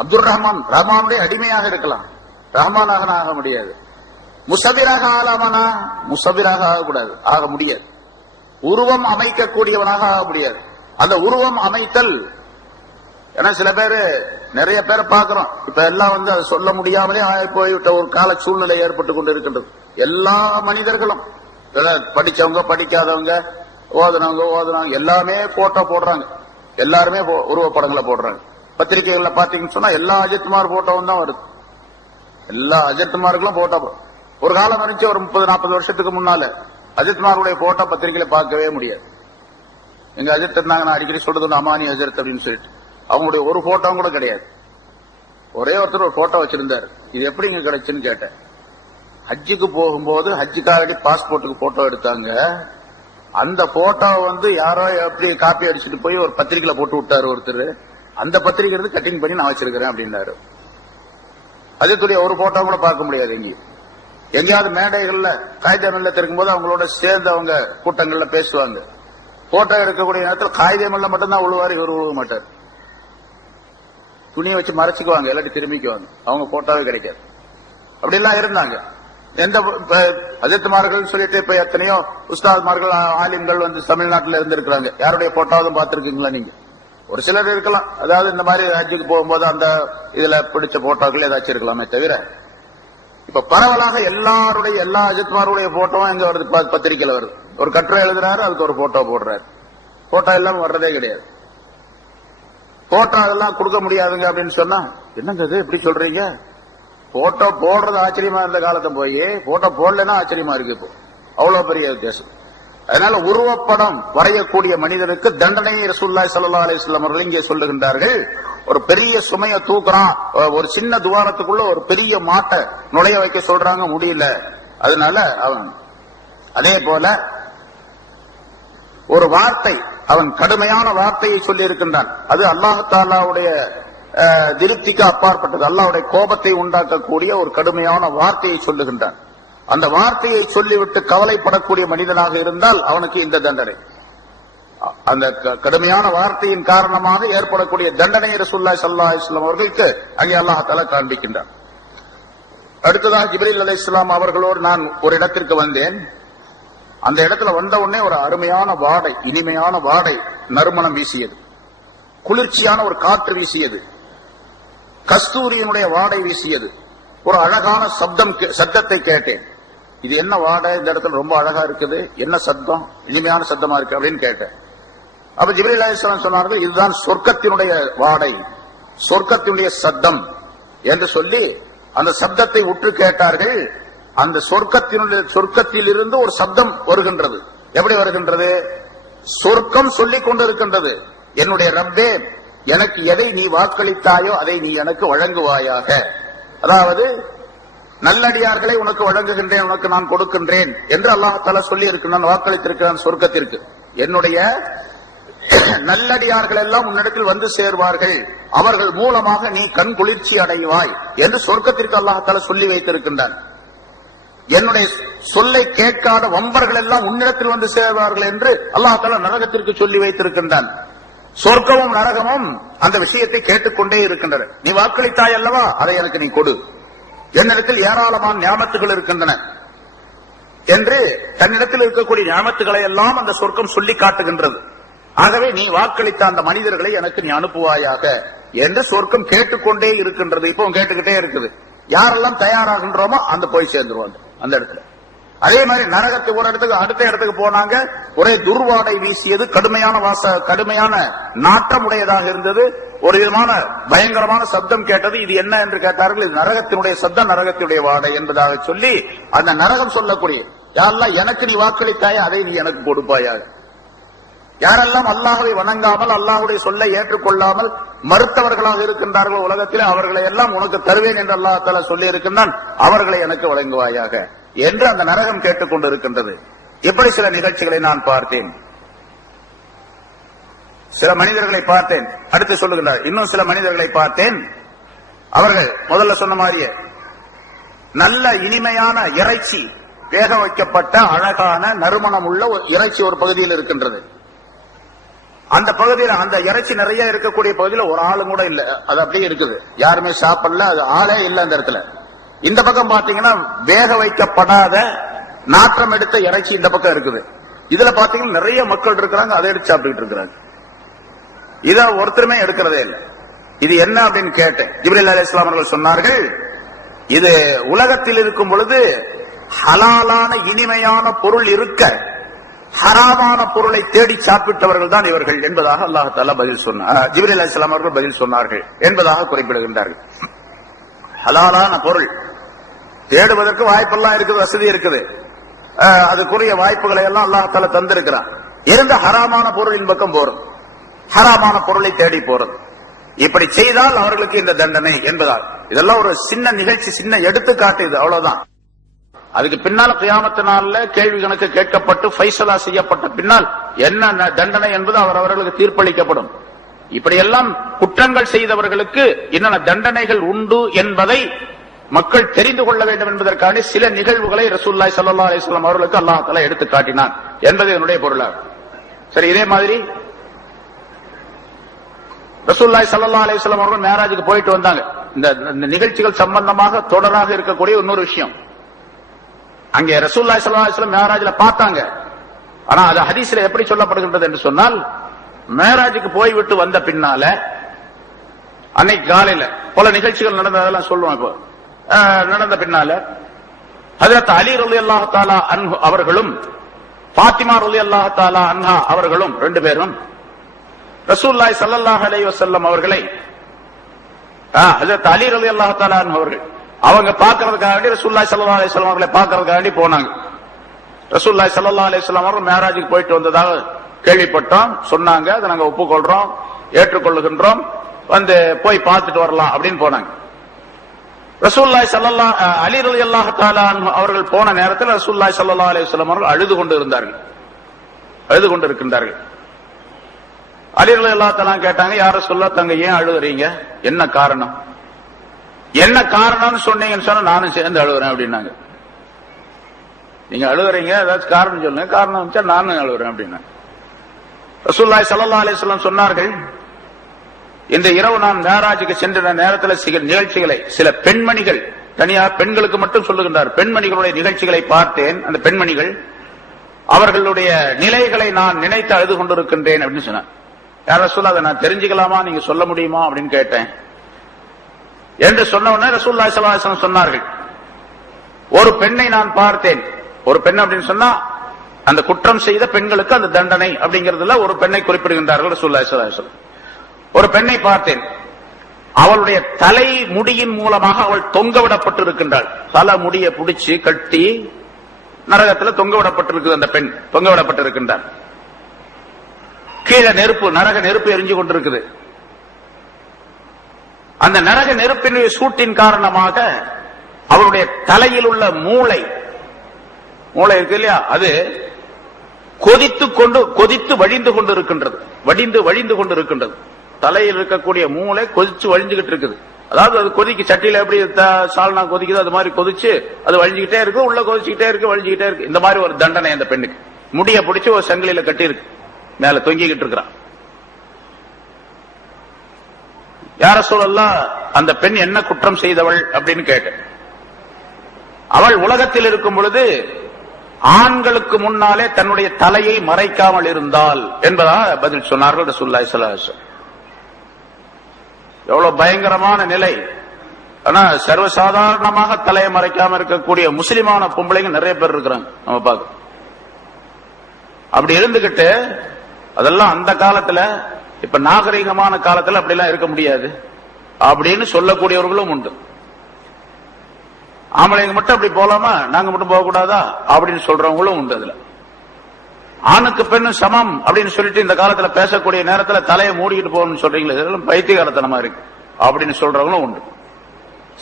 அப்துல் ரஹ்மான், ரஹ்மானுடைய அடிமையாக இருக்கலாம், ரஹ்மானாக நான் ஆக முடியாது. முஸவ்விராக ஆகலாமானா? முஸவ்விராக ஆகக்கூடாது, ஆக முடியாது. உருவம் அமைக்கக்கூடியவனாக ஆக முடியாது. அந்த உருவம் அமைத்தல், ஏன்னா சில பேரு, நிறைய பேரை பார்க்கிறோம் இப்ப எல்லாம் அதை சொல்ல முடியாமலே போய்விட்ட ஒரு கால சூழ்நிலை ஏற்பட்டு கொண்டு இருக்கின்றது. எல்லா மனிதர்களும், படிச்சவங்க படிக்காதவங்க, ஓதுனவங்க எல்லாமே போட்டோ போடுறாங்க. எல்லாருமே உருவப்படங்களை போடுறாங்க. பத்திரிகைகள்ல பாத்தீங்கன்னு சொன்னா எல்லா அஜித்குமார் போட்டோவும் தான் வருது. எல்லா அஜித்குமாருக்கும் போட்டோ. ஒரு காலம் இருந்துச்சு, ஒரு 30-40 வருஷத்துக்கு முன்னால அஜித்குமாருடைய போட்டோ பத்திரிகையில பார்க்கவே முடியாது. எங்க அஜித் இருந்தாங்க, நான் அடிக்கடி சொல்றது அமானி அஜித் அப்படின்னு சொல்லிட்டு, அவங்களுடைய ஒரு போட்டோ கூட கிடையாது. ஒரே ஒருத்தர் ஒரு போட்டோ வச்சிருந்தாரு. இது எப்படி இங்க கிடைச்சுன்னு கேட்டேன். ஹஜ்ஜுக்கு போகும்போது ஹஜ்ஜுக்காரடி பாஸ்போர்ட்டுக்கு போட்டோ எடுத்தாங்க. அந்த போட்டோ யாரோ எப்படி காப்பி அடிச்சுட்டு போய் ஒரு பத்திரிகையில போட்டு விட்டாரு ஒருத்தர். அந்த பத்திரிகை இருந்து கட்டிங் பண்ணி நான் வச்சிருக்கிறேன் அப்படின்னாரு. அஜித்துடைய ஒரு போட்டோ கூட பார்க்க முடியாது. எங்கேயாவது மேடைகள்ல காகிதம் இல்ல இருக்கும் போது அவங்களோட சேர்ந்து அவங்க கூட்டங்கள்ல பேசுவாங்க. போட்டோ எடுக்கக்கூடிய நேரத்தில் காகிதம் இல்ல மட்டும்தான் உழுவாரு, இவர் உழுவ மாட்டார். துணியை வச்சு மறைச்சுக்குவாங்க, இல்லாட்டி திரும்பிக்குவாங்க. அவங்க போட்டோவே கிடைக்காது. அப்படி எல்லாம் இருந்தாங்க. எந்த அஜித்மார்கள் சொல்லிட்டு இப்ப எத்தனையோ உஸ்தாத்மார்கள், ஆலிம்கள் தமிழ்நாட்டில் இருந்திருக்கிறாங்க. யாருடைய போட்டோவும் பார்த்திருக்கீங்களா நீங்க? ஒரு சிலர் இருக்கலாம். அதாவது இந்த மாதிரி ஹஜ்ஜுக்கு போகும்போது அந்த இதுல பிடிச்ச போட்டோக்கள் ஏதாச்சும் இருக்கலாமே தவிர, இப்ப பரவலாக எல்லா அஜித்மாருடைய போட்டோவும் எங்க வருது? பத்திரிகையில வருது. ஒரு கட்டுரை எழுதுறாரு, அதுக்கு ஒரு போட்டோ போடுறாரு. போட்டோ எல்லாம் வர்றதே கிடையாது. போட்டோ அதெல்லாம் கொடுக்க முடியாதுங்க அப்படின்னு சொன்னா, என்னங்க இது இப்படி சொல்றீங்க? போட்டோ போடுறது ஆச்சரியமா இருந்த காலத்தை போய் போட்டோ போடலன்னா ஆச்சரியமா இருக்கு. இப்போ அவ்வளவு பெரிய வித்தியாசம். அதனால உருவப்படம் வரையக்கூடிய மனிதனுக்கு தண்டனை ரசூலுல்லாஹி ஸல்லல்லாஹு அலைஹி வஸல்லம் அவர்கள் இங்கே சொல்லுகின்றார்கள். ஒரு பெரிய சுமையை தூக்குறான், ஒரு சின்ன துவாரத்துக்குள்ள ஒரு பெரிய மாட்டை நுழைய வைக்க சொல்றாங்க, முடியல. அதனால அவன் அதே போல ஒரு வார்த்தை, அவன் கடுமையான வார்த்தையை சொல்லி இருக்கின்றான். அது அல்லாஹ் தஆலாவுடைய திருப்திக்கு அப்பாற்பட்டது. அல்லாஹ்வுடைய கோபத்தை உண்டாக்கக்கூடிய ஒரு கடுமையான வார்த்தையை சொல்லுகின்றான். அந்த வார்த்தையை சொல்லிவிட்டு கவலைப்படக்கூடிய மனிதனாக இருந்தால் அவனுக்கு இந்த தண்டனை. அந்த கடுமையான வார்த்தையின் காரணமாக ஏற்படக்கூடிய தண்டனை ரசூலுல்லாஹி ஸல்லல்லாஹு அலைஹி வஸல்லம் அவர்களுக்கு அங்கே அல்லாஹ் தஆலா காண்பிக்கின்றார். அடுத்ததாக ஜிப்ரீல் அலைஹிஸ்ஸலாம் அவர்களோடு நான் ஒரு இடத்திற்கு வந்தேன். அந்த இடத்துல வந்த உடனே ஒரு அருமையான வாடை, இனிமையான வாடை, நறுமணம் வீசியது. குளிர்ச்சியான ஒரு காற்று வீசியது. கஸ்தூரியினுடைய வாடை வீசியது. ஒரு அழகான சத்தத்தை கேட்டேன். இது என்ன வாடை, இந்த இடத்துல ரொம்ப அழகா இருக்குது, என்ன சத்தம், இனிமையான சத்தமா இருக்கு அப்படின்னு கேட்டேன். அப்ப ஜிப்ரீல் அலைஹிஸ்ஸலாம் சொன்னார்கள், இதுதான் சொர்க்கத்தினுடைய வாடை, சொர்க்கத்தினுடைய சத்தம் என்று சொல்லி அந்த சப்தத்தை உற்று கேட்டார்கள். அந்த சொர்க்கத்தில் இருந்து ஒரு சப்தம் வருகின்றது. எப்படி வருகின்றது? சொர்க்கம் சொல்லிக் கொண்டிருக்கின்றது, என்னுடைய ரப்பே, எனக்கு எதை நீ வாக்களித்தாயோ அதை நீ எனக்கு வழங்குவாயாக. அதாவது நல்லடியார்களை உனக்கு வழங்குகின்றேன், உனக்கு நான் கொடுக்கின்றேன் என்று அல்லாஹ் தஆலா சொல்லி இருக்கிறான், வாக்களித்திருக்கிறான் சொர்க்கத்திற்கு. என்னுடைய நல்லடியார்கள் எல்லாம் உன்னிடத்தில் வந்து சேர்வார்கள், அவர்கள் மூலமாக நீ கண் குளிர்ச்சி அடைவாய் என்று சொர்க்கத்திற்கு அல்லாஹ் தஆலா சொல்லி வைத்திருக்கின்றான். என்னுடைய சொல்லை கேட்காத வம்பர்கள் எல்லாம் உன்னிடத்தில் வந்து சேர்வார்கள் என்று அல்லாஹ் தஆலா நரகத்திற்கு சொல்லி வைத்திருக்கின்றான். சொர்க்கமும் நரகமும் அந்த விஷயத்தை கேட்டுக்கொண்டே இருக்கின்றன. நீ வாக்களித்தாய் அல்லவா, அதை எனக்கு நீ கொடு, என்னிடத்தில் ஏராளமான ஞாமத்துகள் இருக்கின்றன என்று தன்னிடத்தில் இருக்கக்கூடிய ஞாமத்துகளை எல்லாம் அந்த சொர்க்கம் சொல்லி காட்டுகின்றது. ஆகவே நீ வாக்களித்த அந்த மனிதர்களை எனக்கு நீ அனுப்புவாயாக என்று சொர்க்கம் கேட்டுக்கொண்டே இருக்கின்றது. இப்போ கேட்டுக்கிட்டே இருக்குது. யாரெல்லாம் தயாராகின்றோமோ அந்த போய் சேர்ந்துருவாங்க அந்த இடத்துல. அதே மாதிரி நரகத்துக்கு ஒரு இடத்துக்கு அடுத்த இடத்துக்கு போனாங்க. ஒரே துர்வாடை வீசியது, கடுமையான நாட்டம் உடையதாக இருந்தது, ஒரு விதமான பயங்கரமான சப்தம் கேட்டது. இது என்ன என்று கேட்டார்கள். இது நரகத்தினுடைய சப்தம், நரகத்தினுடைய வாடை என்பதாக சொல்லி அந்த நரகம் சொல்லக்கூடிய, யாரெல்லாம் எனக்கு நீ வாக்களித்தாயே அதை நீ எனக்கு கொடுப்பாயாக. யாரெல்லாம் அல்லாஹ்வை வணங்காமல் அல்லாஹ்வுடைய சொல்லை ஏற்றுக்கொள்ளாமல் மறுத்தவர்களாக இருக்கின்றார்கள் உலகத்தில், அவர்களை எல்லாம் உனக்கு தருவேன் என்று அல்லாஹ் தஆலா சொல்லி இருக்கின்றான், அவர்களை எனக்கு வழங்குவாயாக என்று அந்த நரகம் கேட்டுக்கொண்டு இருக்கின்றது. இப்படி சில நிகழ்ச்சிகளை நான் பார்த்தேன், சில மனிதர்களை பார்த்தேன். அடுத்து சொல்லுகின்றார், இன்னும் சில மனிதர்களை பார்த்தேன். அவர்கள் முதல்ல சொன்ன மாதிரியே நல்ல இனிமையான இறைச்சி, வேக வைக்கப்பட்ட அழகான நறுமணம் உள்ள இறைச்சி ஒரு பகுதியில் இருக்கின்றது. அந்த பகுதியில் அந்த இறைச்சி நிறைய இருக்கக்கூடிய பகுதியில் ஒரு ஆளு கூட இல்ல, அது அப்படியே இருக்குது, யாருமே சாப்பிடல, அது ஆளே இல்ல அந்த இடத்துல. இந்த பக்கம் பாத்தீங்கன்னா வேக வைக்கப்படாத நாற்றம் எடுத்த இறைச்சி இந்த பக்கம் இருக்குது. இதுல பாத்தீங்கன்னா நிறைய மக்கள் இருக்கிறாங்க, அதை எடுத்து சாப்பிட்டுட்டு இருக்கிறாங்க. இத ஒருத்தருமே எடுக்கிறதே இல்லை. இது என்ன அப்படின்னு கேட்டேன். ஜிப்ரீல் அலைஹிஸ்ஸலாம் அவர்கள் சொன்னார்கள், இது உலகத்தில் இருக்கும் பொழுது ஹலாலான இனிமையான பொருள் இருக்க ஹராமான பொருளை தேடி சாப்பிட்டவர்கள் தான் இவர்கள் என்பதாக அல்லாஹ் தஆலா பதில் சொன்னார். ஜிப்ரீல் அலைஹிஸ்ஸலாம் அவர்கள் பதில் சொன்னார்கள் என்பதாக குறிப்பிடுகின்றார்கள். ஹலாலான பொருள் தேடுவதற்கு வாய்ப்பெல்லாம் இருக்குது, வசதி இருக்குது, அதுக்குரிய வாய்ப்புகளை எல்லாம் அல்லாஹ் தஆலா தந்திருக்கிறான். இருந்த ஹராமான பொருளின் பக்கம் போறது, ஹராமான பொருளை தேடி போறது, இப்படி செய்தால் அவர்களுக்கு இந்த தண்டனை என்பதால். இதெல்லாம் ஒரு சின்ன நிகழ்ச்சி, சின்ன எடுத்துக்காட்டு, இது அவ்வளவுதான். அதுக்கு பின்னால கியாமத்து நாள்ல கேள்வி கணக்கு கேட்கப்பட்டு ஃபைசலா செய்யப்பட்ட பின்னால் என்ன தண்டனை என்பது அவர்களுக்கு தீர்ப்பளிக்கப்படும். இப்படியெல்லாம் குற்றங்கள் செய்தவர்களுக்கு என்னென்ன தண்டனைகள் உண்டு என்பதை மக்கள் தெரிந்து கொள்ள வேண்டும் என்பதற்காக சில நிகழ்வுகளை ரசூலுல்லாஹி ஸல்லல்லாஹு அலைஹி வஸல்லம் அவர்களுக்கு அல்லாஹ் தஆலா எடுத்து காட்டினான் என்பது என்னுடைய பொருளாகும். சரி, இதே மாதிரி ரசூலுல்லாஹி ஸல்லல்லாஹு அலைஹி வஸல்லம் அவர்கள் மேராஜுக்கு போயிட்டு வந்தாங்க. இந்த நிகழ்ச்சிகள் சம்பந்தமாக தொடராக இருக்கக்கூடிய இன்னொரு விஷயம், அங்கே ரசூலுல்லாஹி ஸல்லல்லாஹு அலைஹி வஸல்லம் மேராஜ்ல பார்த்தாங்க. ஆனா அது ஹதீஸ்ல எப்படி சொல்லப்படுகின்றது என்று சொன்னால், மேராஜுக்கு போய்விட்டு வந்த பின்னால அன்னைக்கு காலையில பல நிகழ்ச்சிகள் நடந்ததெல்லாம் சொல்லுவோம். இப்போ நடந்த பின்னால ஹஜ்ரத் அலி ரலியல்லாஹு தஆலா அன்ஹு அவர்களும் ஃபாத்திமா ரலியல்லாஹு தஆலா அன்ஹா அவர்களும் ரெண்டு பேரும் ரசூலுல்லாஹி ஸல்லல்லாஹு அலைஹி வஸல்லம் அவர்களை ஹஜ்ரத் அலி ரலியல்லாஹு தஆலா அன்ஹு அவர்கள் அவங்க பார்க்கிறதுக்காக வேண்டி ரசூலுல்லாஹி ஸல்லல்லாஹு அலைஹி வஸல்லம் அவர்களை பார்க்கிறதுக்காக வேண்டி போனாங்க. ரசூலுல்லாஹி ஸல்லல்லாஹு அலைஹி வஸல்லம் அவர்கள் மேராஜுக்கு போயிட்டு வந்ததாக கேள்விப்பட்டோம், சொன்னாங்க. அதை நாங்க ஒப்புக்கொள்றோம், ஏற்றுக்கொள்ளுகின்றோம், வந்து போய் பார்த்துட்டு வரலாம் அப்படின்னு போனாங்க. ரசூலுல்லாஹி ஸல்லல்லாஹு அலி ரலியல்லாஹு தஆலா அன்ஹு அவர்கள் போன நேரத்தில் ரசூலுல்லாஹி ஸல்லல்லாஹு அலைஹி வஸல்லம் அவர்கள் அழுது கொண்டிருக்கின்றார்கள். அலி ரலியல்லாஹு தஆலா கேட்டாங்க, யார் ரசூலுல்லாஹ், தங்க ஏன் அழுகுறீங்க, என்ன காரணம்? என்ன காரணம்னு சொன்னீங்கன்னு சொன்னா நானும் சேர்ந்து அழுகுறேன் அப்படின்னாங்க. நீங்க அழுகுறீங்க, ஏதாச்சும் காரணம் சொல்லுங்க, காரணம் வச்சா நானும் அழுகுறேன் அப்படின்னா. ரசூலுல்லாஹி ஸல்லல்லாஹு அலைஹி வஸல்லம் சொன்னார்கள், இந்த இரவு நான் மேராஜுக்கு சென்ற நேரத்தில் சில நிகழ்ச்சிகளை, சில பெண்மணிகள், தனியார் பெண்களுக்கு மட்டும் சொல்லுகின்றார், பெண்மணிகளுடைய நிகழ்ச்சிகளை பார்த்தேன். அந்த பெண்மணிகள் அவர்களுடைய நிலைகளை நான் நினைத்து அழுது கொண்டிருக்கின்றேன் அப்படின்னு சொன்னார். யார் ரசூலுல்லாஹ், அதை நான் தெரிஞ்சுக்கலாமா, நீங்க சொல்ல முடியுமா அப்படின்னு கேட்டேன். என்று சொன்ன உடனே ரசூலுல்லாஹி ஸல்லல்லாஹு அலைஹி வஸல்லம் சொன்னார்கள், ஒரு பெண்ணை நான் பார்த்தேன். ஒரு பெண் அப்படின்னு சொன்னா அந்த குற்றம் செய்த பெண்களுக்கு அந்த தண்டனை அப்படிங்கறதுல ஒரு பெண்ணை குறிப்பிடுகின்றார்கள் ரசூலுல்லாஹி ஸல்லல்லாஹு அலைஹி வஸல்லம். ஒரு பெண்ணை பார்த்தேன், அவளுடைய தலை முடியின் மூலமாக அவள் தொங்கவிடப்பட்டு இருக்கின்றாள். தலை முடியை பிடிச்சு கட்டி நரகத்தில் தொங்கவிடப்பட்டிருக்குது. அந்த பெண் தொங்கவிடப்பட்டிருக்கின்றாள். கீழே நெருப்பு, நரக நெருப்பு எரிஞ்சு கொண்டிருக்குது. அந்த நரக நெருப்பினுடைய சூட்டின் காரணமாக அவருடைய தலையில் உள்ள மூளை இருக்கு இல்லையா, அது கொதித்து வழிந்து கொண்டு இருக்கின்றது. வழிந்து கொண்டு இருக்கின்றது. தலையில் இருக்கக்கூடிய மூளை கொதிச்சு வழிஞ்சுகிட்டு இருக்குது. அதாவது அது கொதிக்கு, சட்டியில எப்படி சால்னா கொதிக்குது அது மாதிரி கொதிச்சு அது வழிஞ்சுக்கிட்டே இருக்கு, உள்ள கொதிச்சுக்கிட்டே இருக்கு, வழிஞ்சுக்கிட்டே இருக்கு. இந்த மாதிரி ஒரு தண்டனை அந்த பெண்ணுக்கு. முடிய பிடிச்சு ஒரு சங்கிலியில கட்டி இருக்கு, மேல தொங்கிக்கிட்டு இருக்கிறான். யார சொல்லலாம், அந்த பெண் என்ன குற்றம் செய்தவள் அப்படின்னு கேட்டேன். அவள் உலகத்தில் இருக்கும் பொழுது ஆண்களுக்கு முன்னாலே தன்னுடைய தலையை மறைக்காமல் இருந்தால் என்பதா பதில் சொன்னார்கள் ரசூலுல்லாஹி ஸல்லல்லாஹு அலைஹி வஸல்லம். எவ்வளவு பயங்கரமான நிலை. ஆனா சர்வசாதாரணமாக தலையை மறைக்காம இருக்கக்கூடிய முஸ்லிமான பொம்பளைங்க நிறைய பேர் இருக்கிறாங்க, நம்ம பார்க்க. அப்படி இருந்துகிட்டு அதெல்லாம் அந்த காலத்துல, இப்ப நாகரிகமான காலத்துல அப்படிலாம் இருக்க முடியாது அப்படின்னு சொல்லக்கூடியவர்களும் உண்டு. ஆம்பளைங்க மட்டும் அப்படி போலாமா, நாங்க மட்டும் போக கூடாதா அப்படின்னு சொல்றவங்களும் உண்டு. அதுல ஆணுக்கு பெண்ணு சமம் அப்படின்னு சொல்லிட்டு இந்த காலத்துல பேசக்கூடிய நேரத்துல தலையை மூடிக்கிட்டு போகணும்னு சொல்றீங்களே, இதெல்லாம் பைத்தியகாரத்தனமா இருக்கு அப்படின்னு சொல்றவங்களும் உண்டு.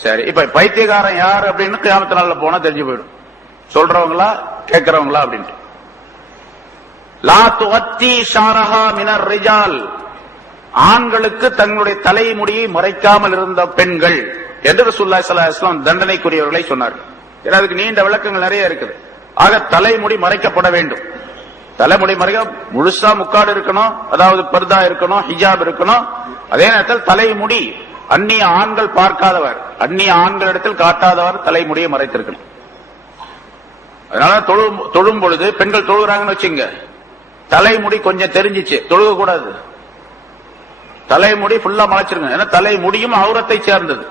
சரி, இப்ப பைத்தியகாரன் யார் அப்படின்னு கியாமத்து நாள்ல போனா தெரிஞ்சு போயிடும், சொல்றவங்களா கேட்கிறவங்களா அப்படின்ட்டு. லா துஅத்தி ஷாரஹா மினர் ரிஜால், ஆண்களுக்கு தங்களுடைய தலைமுடியை மறைக்காமல் இருந்த பெண்கள் என்று ரசூலுல்லாஹி ஸல்லல்லாஹு அலைஹி வஸல்லம் தண்டனைக்குரியவர்களை சொன்னார்கள். அதுக்கு நீண்ட விளக்கங்கள் நிறைய இருக்குது. ஆக தலைமுடி மறைக்கப்பட வேண்டும். தலைமுடி மறைக்க முழுசா முக்காடு இருக்கணும், அதாவது பர்தா இருக்கணும், ஹிஜாப் இருக்கணும். அதே நேரத்தில் தலைமுடி அந்நிய ஆண்கள் பார்க்காதவர், அந்நிய ஆண்களிடத்தில் காட்டாதவர் தலைமுடியை மறைத்திருக்கணும். அதனால தொழும் பொழுது பெண்கள் தொழுகிறாங்கன்னு வச்சுங்க, தலைமுடி கொஞ்சம் தெரிஞ்சிச்சு, தொழுக கூடாது. தலைமுடி ஃபுல்லா மறைச்சிருங்க. ஏன்னா தலைமுடியும் அவுரத்தை சேர்ந்தது.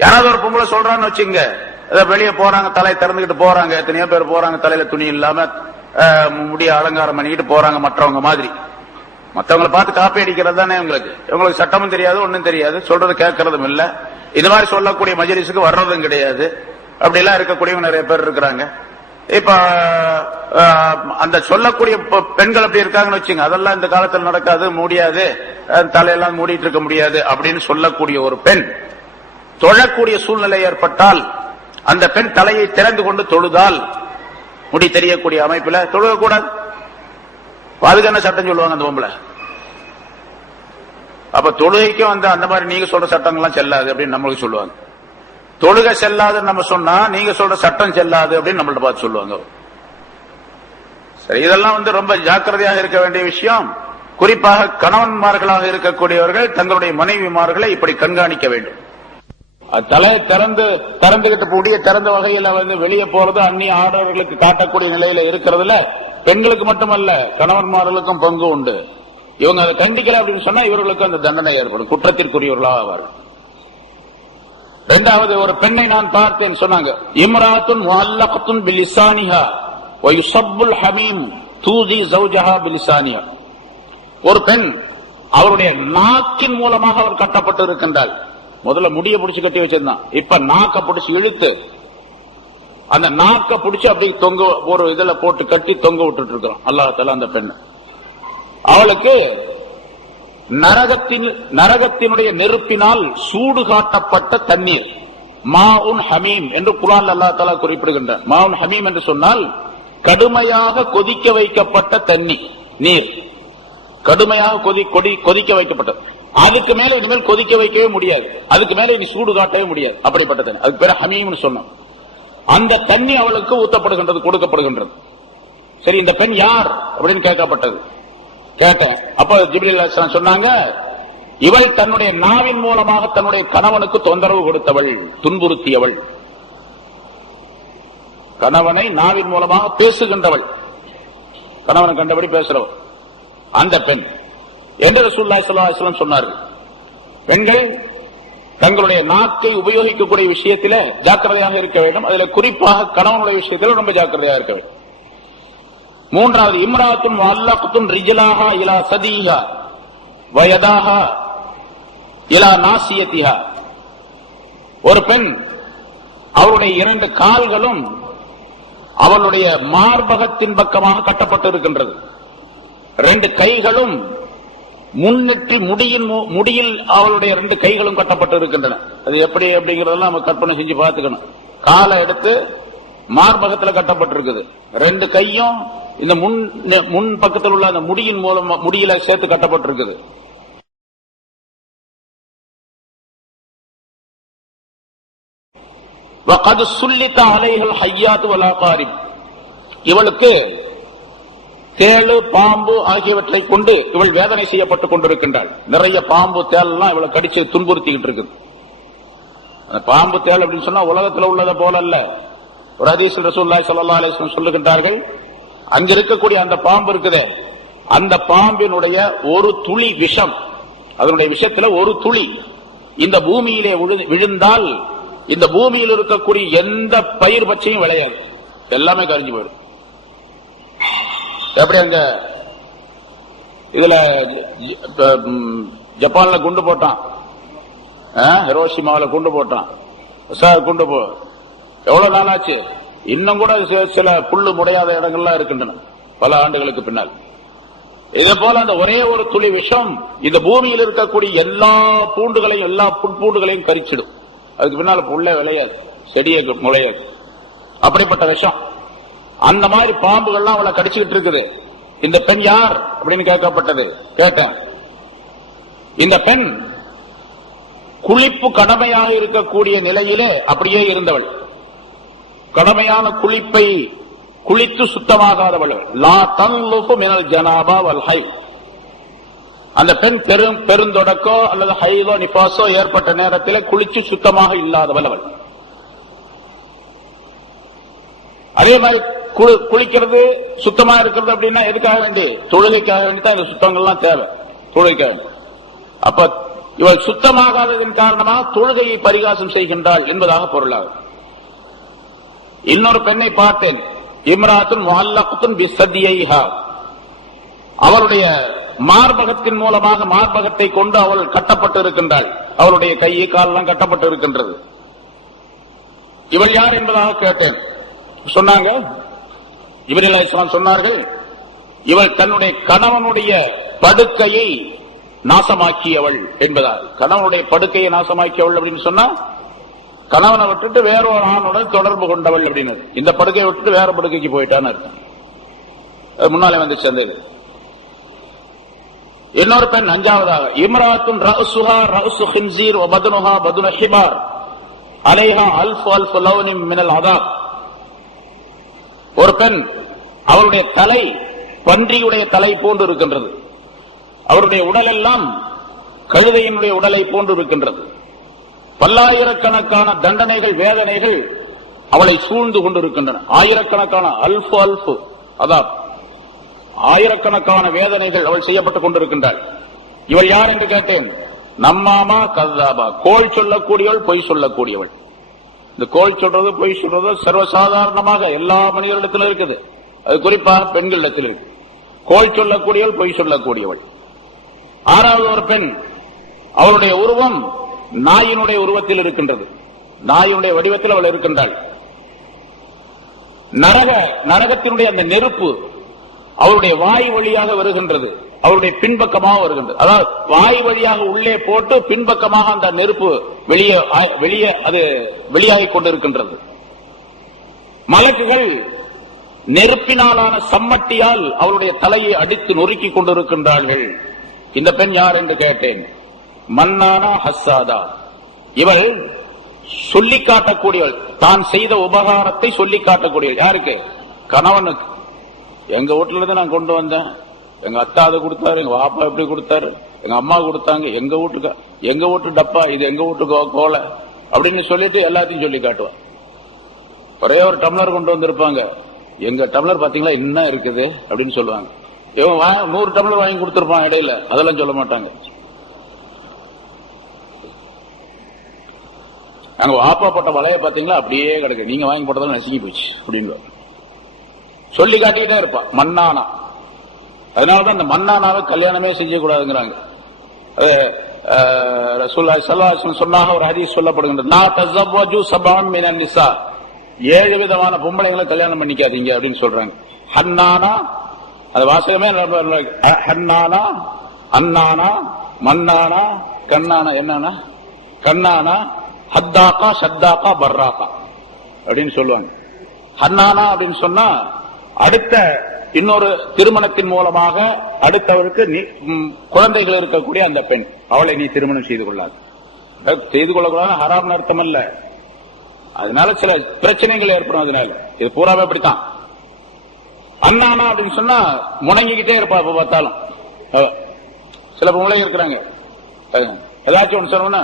யாராவது ஒரு பொம்பளை சொல்றான்னு வச்சுங்க, வெளியே போறாங்க, தலை திறந்துகிட்டு போறாங்க, எத்தனையோ பேர் போறாங்க தலையில துணி இல்லாம முடிய அலங்காரம் பண்ணிக்கிட்டு போறாங்க மற்றவங்க மாதிரி. மற்றவங்களை பார்த்து காப்பி அடிக்கிறது தானே இவங்களுக்கு சட்டமும் தெரியாது, ஒன்னும் தெரியாது, சொல்றது கேட்கறதும் இல்ல. இது மாதிரி சொல்லக்கூடிய மஜ்லிஸுக்கு வர்றதும் கிடையாது. அப்படி எல்லாம் இருக்கக்கூடியவங்க நிறைய பேர் இருக்கிறாங்க. இப்ப அந்த சொல்லக்கூடிய பெண்கள் அப்படி இருக்காங்கன்னு வச்சுங்க, அதெல்லாம் இந்த காலத்தில் நடக்காது, முடியாது, தலையெல்லாம் மூடிட்டு இருக்க முடியாது அப்படின்னு சொல்லக்கூடிய ஒரு பெண் தொழக்கூடிய சூழ்நிலை ஏற்பட்டால், அந்த பெண் தலையை திறந்து கொண்டு தொழுதால், முடி தெரியக்கூடிய அமைப்புல தொழுகக்கூடாது. அதுக்கு என்ன சட்டம் சொல்லுவாங்க அந்த பொம்பளை? அப்ப தொழுகைக்கும் அந்த மாதிரி நீங்க சொல்ற சட்டங்கள்லாம் செல்லாது அப்படின்னு நம்மளுக்கு சொல்லுவாங்க. தொழுகை செல்லாதுன்னு நம்ம சொன்னா நீங்க சொல்ற சட்டம் செல்லாது அப்படின்னு நம்மள்ட்ட பார்த்து சொல்லுவாங்க. சரி, இதெல்லாம் ரொம்ப ஜாக்கிரதையாக இருக்க வேண்டிய விஷயம். குறிப்பாக கணவன்மார்களாக இருக்கக்கூடியவர்கள் தங்களுடைய மனைவிமார்களை இப்படி கண்காணிக்க வேண்டும். தலையை திறந்துகிட்டு முடிய திறந்த வகையில வெளியே போறது அந்நிய ஆடவர்களுக்கு காட்டக்கூடிய நிலையில இருக்கிறதுல பெண்களுக்கு மட்டுமல்ல கணவன்மார்களுக்கும் பங்கு உண்டு. இவங்க அதை கண்டிக்கல அப்படின்னு சொன்னா இவர்களுக்கு அந்த தண்டனை ஏற்படும், குற்றத்திற்குரியவர்களாக ஆவார்கள். இரண்டாவது, ஒரு பெண்ணை நான் பார்த்தேன் சொன்னாங்க, இம்ராத்துன் முஅல்லகத்துன் பிலிசானிஹா வ யுஸப்புல் ஹமீம் தூதி ஜௌஜஹா பிலிசானிஹா. ஒரு பெண் அவருடைய நாக்கின் மூலமாக அவர் கட்டப்பட்டு இருக்கின்றாள். முதல்ல முடிய பிடிச்சு கட்டி வச்சிருந்தான், இப்ப நாக்க பிடிச்சு இழுத்து அந்த நாக்க பிடிச்சு அப்படி தொங்க ஒரு இதுல போட்டு கட்டி தொங்க விட்டுட்டு இருக்கிறோம் அல்லாஹ் தஆலா. அந்த பெண் அவளுக்கு நரகத்தினுடைய நெருப்பினால் சூடு காட்டப்பட்ட தண்ணீர், மாஉன் ஹமீம் என்று குர்ஆன்ல அல்லாஹ் தஆலா குறிப்பிடுகின்றார். மாஉன் ஹமீம் என்று சொன்னால் கடுமையாக கொதிக்க வைக்கப்பட்ட தண்ணி, நீர் கடுமையாக கொதிக்க வைக்கப்பட்டது. அதுக்கு மேல இனிமேல் கொதிக்க வைக்கவே முடியாது, அதுக்கு மேல இனி சூடு காட்டவே முடியாது, அப்படிப்பட்ட தண்ணி. அதுக்கு பேர் ஹமீம்னு சொன்னோம். அந்த தண்ணி அவளுக்கு ஊத்தப்படுகின்றது, கொடுக்கப்படுகின்றது. சரி, இந்த பெண் யார் அப்படின்னு கேட்கப்பட்டது. கேட்டேன். அப்ப ஜிப்ரீல் அலைஹிஸ்ஸலாம் சொன்னாங்க, இவள் தன்னுடைய நாவின் மூலமாக தன்னுடைய கணவனுக்கு தொந்தரவு கொடுத்தவள், துன்புறுத்தியவள். கணவனை நாவின் மூலமாக பேசுகின்றவள், கணவனை கண்டபடி பேசுறவள் அந்த பெண் என்று ரசூலுல்லாஹி ஸல்லல்லாஹு அலைஹி வஸல்லம் சொன்னார்கள். பெண்கள் தங்களுடைய நாக்கை உபயோகிக்கக்கூடிய விஷயத்தில ஜாக்கிரதையாக இருக்க வேண்டும். அதுல குறிப்பாக கணவனுடைய விஷயத்தில் ரொம்ப ஜாக்கிரதையாக இருக்க வேண்டும். மூன்றாவது, இம்ராத்துன் வல்லக்துன் ரிஜ்லாஹா இலா சதீஹா வயதாஹா இலா நாசியத்திஹா. ஒரு பெண் அவருடைய 2 கால்களும் அவளுடைய மார்பகத்தின் பக்கமாக கட்டப்பட்டு இருக்கின்றது. 2 கைகளும் முன்னிட்டு முடியில் அவளுடைய 2 கைகளும் கட்டப்பட்டு இருக்கின்றன. அது எப்படி அப்படிங்கறதெல்லாம் நம்ம கற்பனை செஞ்சு பார்த்துக்கணும். காலை எடுத்து மார்பகத்தில் கட்டப்பட்டிருக்குது, 2 கையும் இந்த முன் பக்கத்தில் உள்ள அந்த முடியின் மூலம் முடியில சேர்த்து கட்டப்பட்டிருக்குது. وقد سلط عليها الحيات والعقارب. இவளுக்கு தேளு பாம்பு ஆகியவற்றை கொண்டு இவள் வேதனை செய்யப்பட்டுக் கொண்டிருக்கின்றாள். நிறைய பாம்பு தேள் எல்லாம் இவளை கடிச்சு துன்புறுத்திக்கிட்டு இருக்குது. பாம்பு தேள் அப்படின்னு சொன்னா உலகத்தில் உள்ளதை போல அல்ல. ஒரு ஹதீஸில் ரசூலுல்லாஹி ஸல்லல்லாஹு அலைஹி வஸல்லம் சொல்லுகின்றார்கள், அங்க இருக்கக்கூடிய அந்த பாம்பு இருக்குதே, அந்த பாம்பினுடைய ஒரு துளி விஷம், அதனுடைய விஷத்துல ஒரு துளி இந்த பூமியிலே விழுந்தால் இந்த பூமியில் இருக்கக்கூடிய எந்த பயிர் பச்சையும் விளையாது, எல்லாமே கரிஞ்சு போயிடும். எப்படி அங்க இதுல ஜப்பான்ல குண்டு போட்டான், ஹிரோஷிமாவில் குண்டு போட்டான், குண்டு போ எவ்வளவு நாளாச்சு, இன்னும் கூட சில புல்லு முடையாத இடங்கள்லாம் இருக்கின்றன பல ஆண்டுகளுக்கு பின்னால். இதே போல அந்த ஒரே ஒரு துளி விஷம் இந்த பூமியில் இருக்கக்கூடிய எல்லா பூண்டுகளையும் எல்லா புற்பூண்டுகளையும் கரிச்சிடும். அதுக்கு பின்னால புல்ல விளையாது, செடியை முளையாது. அப்படிப்பட்ட விஷம். அந்த மாதிரி பாம்புகள்லாம் அவளை கடிச்சுக்கிட்டு இருக்குது. இந்த பெண் யார் அப்படின்னு கேட்கப்பட்டது. கேட்டேன். இந்த பெண் குளிப்பு கடமையாக இருக்கக்கூடிய நிலையிலே அப்படியே இருந்தவள். கடமையான குளிப்பை குளித்து சுத்தமாகாதவள். லா தன்லுஃபு மினல் ஜனாபா வல் ஹைத். அந்த பெண் பெருந்தொடக்கோ அல்லது ஹைதோ நிபாசோ ஏற்பட்ட நேரத்தில் குளிச்சு சுத்தமாக இல்லாதவள் அவள். அதே மாதிரி குளிக்கிறது சுத்தமா இருக்கிறது அப்படின்னா எதுக்காக வேண்டி? தொழுகைக்காக வேண்டி தான் இந்த சுத்தங்கள்லாம் தேவை, தொழுகைக்காக வேண்டி. அப்ப இவள் சுத்தமாகாததின் காரணமாக தொழுகையை பரிகாசம் செய்கின்றாள் என்பதாக பொருளாகும். இன்னொரு பெண்ணை பார்த்தேன். இம்ராத்துன் முஅல்லக்துன் பிஸதியிஹா. அவளுடைய மார்பகத்தின் மூலமாக மார்பகத்தை கொண்டு அவள் கட்டப்பட்டு இருக்கின்றாள். அவளுடைய கை காலெல்லாம் கட்டப்பட்டு இருக்கின்றது. இவள் யார் என்பதாக கேட்டேன். சொன்னாங்க, ஜிப்ரீல் அலைஹிஸ்ஸலாம் சொன்னார்கள், இவள் தன்னுடைய கணவனுடைய படுக்கையை நாசமாக்கியவள் என்பதால். கணவனுடைய படுக்கையை நாசமாக்கியவள் அப்படின்னு சொன்னா கணவனை விட்டுட்டு வேற ஒரு ஆணுடன் தொடர்பு கொண்டவள் அப்படின்னு. இந்த படுக்கையை விட்டுட்டு வேற படுக்கைக்கு போயிட்டான்னு அர்த்தம். முன்னாலே வந்து சேர்ந்தது. இன்னொரு பெண் அஞ்சாவதாக, இம்ராத்துன் ரஅசுஹா ரஅசு ஹின்ஸீர் வ பத்னுஹா பத்னு ஹிமார் அலைஹா அல்ஃப் அல்ஃப் லவ்னின் மினல் அதாப். ஒரு பெண், அவருடைய தலை பன்றியுடைய தலை போன்று இருக்கின்றது. அவருடைய உடல் எல்லாம் கழுதையினுடைய உடலை போன்று இருக்கின்றது. பல்லாயிரக்கணக்கான தண்டனைகள் வேதனைகள் அவளை சூழ்ந்து கொண்டிருக்கின்றன. ஆயிரக்கணக்கான அல்ஃப் அல்ஃப் அதாப், ஆயிரக்கணக்கான வேதனைகள் அவள் செய்யப்பட்டுக் கொண்டிருக்கின்றாள். இவள் யார் என்று கேட்டேன். நம்மாமா கல்லாபா, கோள் சொல்லக்கூடியவள், பொய் சொல்லக்கூடியவள். இந்த கோள் சொல்றது பொய் சொல்றது சர்வசாதாரணமாக எல்லா மனிதர்களிடத்திலும் இருக்குது. அது குறிப்பாக பெண்களிடத்தில் இருக்கு. கோள் சொல்லக்கூடியவள், பொய் சொல்லக்கூடியவள். ஆறாவது ஒரு பெண், அவளுடைய உருவம் நாயினுடைய உருவத்தில் இருக்கின்றது. நாயினுடைய வடிவத்தில் அவள் இருக்கின்றாள். நரகத்தினுடைய அந்த நெருப்பு அவருடைய வாய் வழியாக வருகின்றது, அவருடைய பின்பக்கமாக வருகின்றது. அதாவது வாய் வழியாக உள்ளே போட்டு பின்பக்கமாக அந்த நெருப்பு வெளியே அது வெளியாகிக் கொண்டிருக்கின்றது. மலக்குகள் நெருப்பினாலான சம்மட்டியால் அவருடைய தலையை அடித்து நொறுக்கிக் கொண்டிருக்கின்றார்கள். இந்த பெண் யார் என்று கேட்டேன். மன்னானா ஹஸ்ஸாதா. இவள் சொல்லி காட்டக்கூடியவள், தான் செய்த உபகாரத்தை சொல்லி காட்டக்கூடியவள். யாருக்கு? கணவனுக்கு. எங்க வீட்டுல இருந்து நான் கொண்டு வந்தேன், எங்க அத்தா அதை கொடுத்தாரு, எங்க வாப்பா எப்படி கொடுத்தாரு, எங்க அம்மா கொடுத்தாங்க, எங்க வீட்டு டப்பா இது, எங்க வீட்டு கோலை அப்படின்னு சொல்லிட்டு எல்லாத்தையும் சொல்லி காட்டுவான். ஒரே ஒரு டம்ளர் கொண்டு வந்திருப்பாங்க, எங்க டம்ளர் பாத்தீங்களா என்ன இருக்குது அப்படின்னு சொல்லுவாங்க. இவன் 100 டம்ளர் வாங்கி கொடுத்திருப்பான் இடையில, அதெல்லாம் சொல்ல மாட்டாங்க. அங்க வாப்பா போட்ட வலைய பாத்தீங்களா அப்படியே கிடக்கு, நீங்க வாங்கி போட்டதால நசுங்கி போச்சு அப்படின்னு சொல்லி காட்டிக்கிட்டே இருப்பான். மண்ணானா, அதனாலதான் இந்த மண்ணானாவை கல்யாணமே செய்யக்கூடாதுங்கிறாங்க. ரசூலுல்லாஹி ஸல்லல்லாஹு அலைஹி வஸல்லம் சொன்னாங்க, ஒரு ஹதீஸ் சொல்லப்படுகின்றது, லா தஸவ்வஜு சபஅன் மினன் நிஸா, 7 விதமான பொம்பளைகளை கல்யாணம் பண்ணிக்காதீங்க அப்படின்னு சொல்றாங்க. ஹன்னானா, அது வாசகமே ஹன்னானா, அன்னானா, மன்னானா, கண்ணானா, என்னன்னா கண்ணானா, ஹத்தாக்கா, ஷத்தாக்கா, பர்ராக்கா அப்படின்னு சொல்லுவாங்க. ஹன்னானா அப்படின்னு சொன்னா அடுத்த இன்னொரு திருமணத்தின் மூலமாக அடுத்தவருக்கு குழந்தைகள் இருக்கக்கூடிய அந்த பெண், அவளை நீ திருமணம் செய்து கொள்ளாது. செய்து கொள்ளக்கூடாது ஹராம் அர்த்தம் அல்ல, அதனால சில பிரச்சனைகள் ஏற்படும். அதனால இது பூராவே அப்படித்தான். அண்ணானா அப்படின்னு சொன்னா முணங்கிக்கிட்டே இருப்பா எப்ப பார்த்தாலும். சில பிள்ளைங்க இருக்கிறாங்க, ஏதாச்சும் ஒண்ணு சொன்னா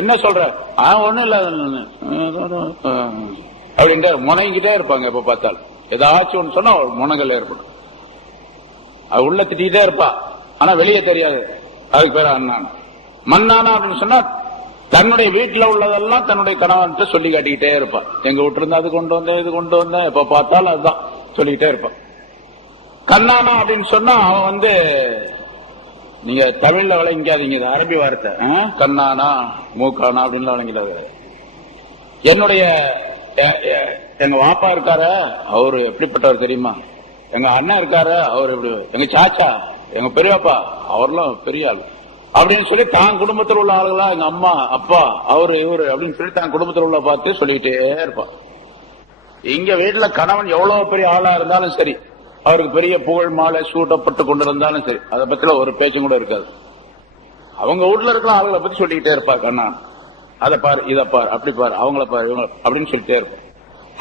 என்ன சொல்ற, ஒண்ணும் இல்ல அப்படின்ட்டு முணங்கிக்கிட்டே இருப்பாங்க எப்ப பார்த்தாலும். ஏதாச்சும் ஒண்ணு சொன்னா முனங்கள் ஏற்படும். அது உள்ள திட்டிகிட்டே இருப்பா, ஆனா வெளியே தெரியாது. அதுக்கு பேர் அண்ணானா. மண்ணானா அப்படின்னு சொன்னா தன்னுடைய வீட்டுல உள்ளதெல்லாம் தன்னுடைய கணவன்கிட்ட சொல்லி காட்டிக்கிட்டே இருப்பா. எங்க வீட்டு இருந்து அது கொண்டு வந்தேன், இது கொண்டு வந்தேன், எப்ப பார்த்தாலும் அதுதான் சொல்லிக்கிட்டே இருப்பான். கண்ணானா அப்படின்னு சொன்னா அவன் நீங்க தமிழ்ல விளங்கிக்காதீங்க, இது அரபி வார்த்தை. கண்ணானா மூக்கானா அப்படின்னு விளங்கிடாது. என்னுடைய எங்க வாப்பா இருக்காரு, அவரு எப்படிப்பட்டவர் தெரியுமா, எங்க அண்ணன் இருக்காரு, அவர் எப்படி, எங்க சாச்சா, எங்க பெரியப்பா, அவர்லாம் பெரிய ஆள் அப்படின்னு சொல்லி தான் குடும்பத்தில் உள்ள ஆளுகளா, எங்க அம்மா அப்பா அவரு இவரு அப்படின்னு சொல்லி தான் குடும்பத்தில் உள்ள பார்த்து சொல்லிக்கிட்டே இருப்பான். இங்க வீட்டுல கணவன் எவ்வளவு பெரிய ஆளா இருந்தாலும் சரி, அவருக்கு பெரிய புகழ் மாலை சூட்டப்பட்டு கொண்டு இருந்தாலும் சரி, அதை பத்தில ஒரு பேச்சும் கூட இருக்காது. அவங்க வீட்டுல இருக்கிற ஆளுகளை பத்தி சொல்லிக்கிட்டே இருப்பா. கண்ணா அதை பாரு, இதை பாரு, அப்படி பாரு, அவங்கள பாரு, இவங்க அப்படின்னு சொல்லிட்டே இருப்பான்.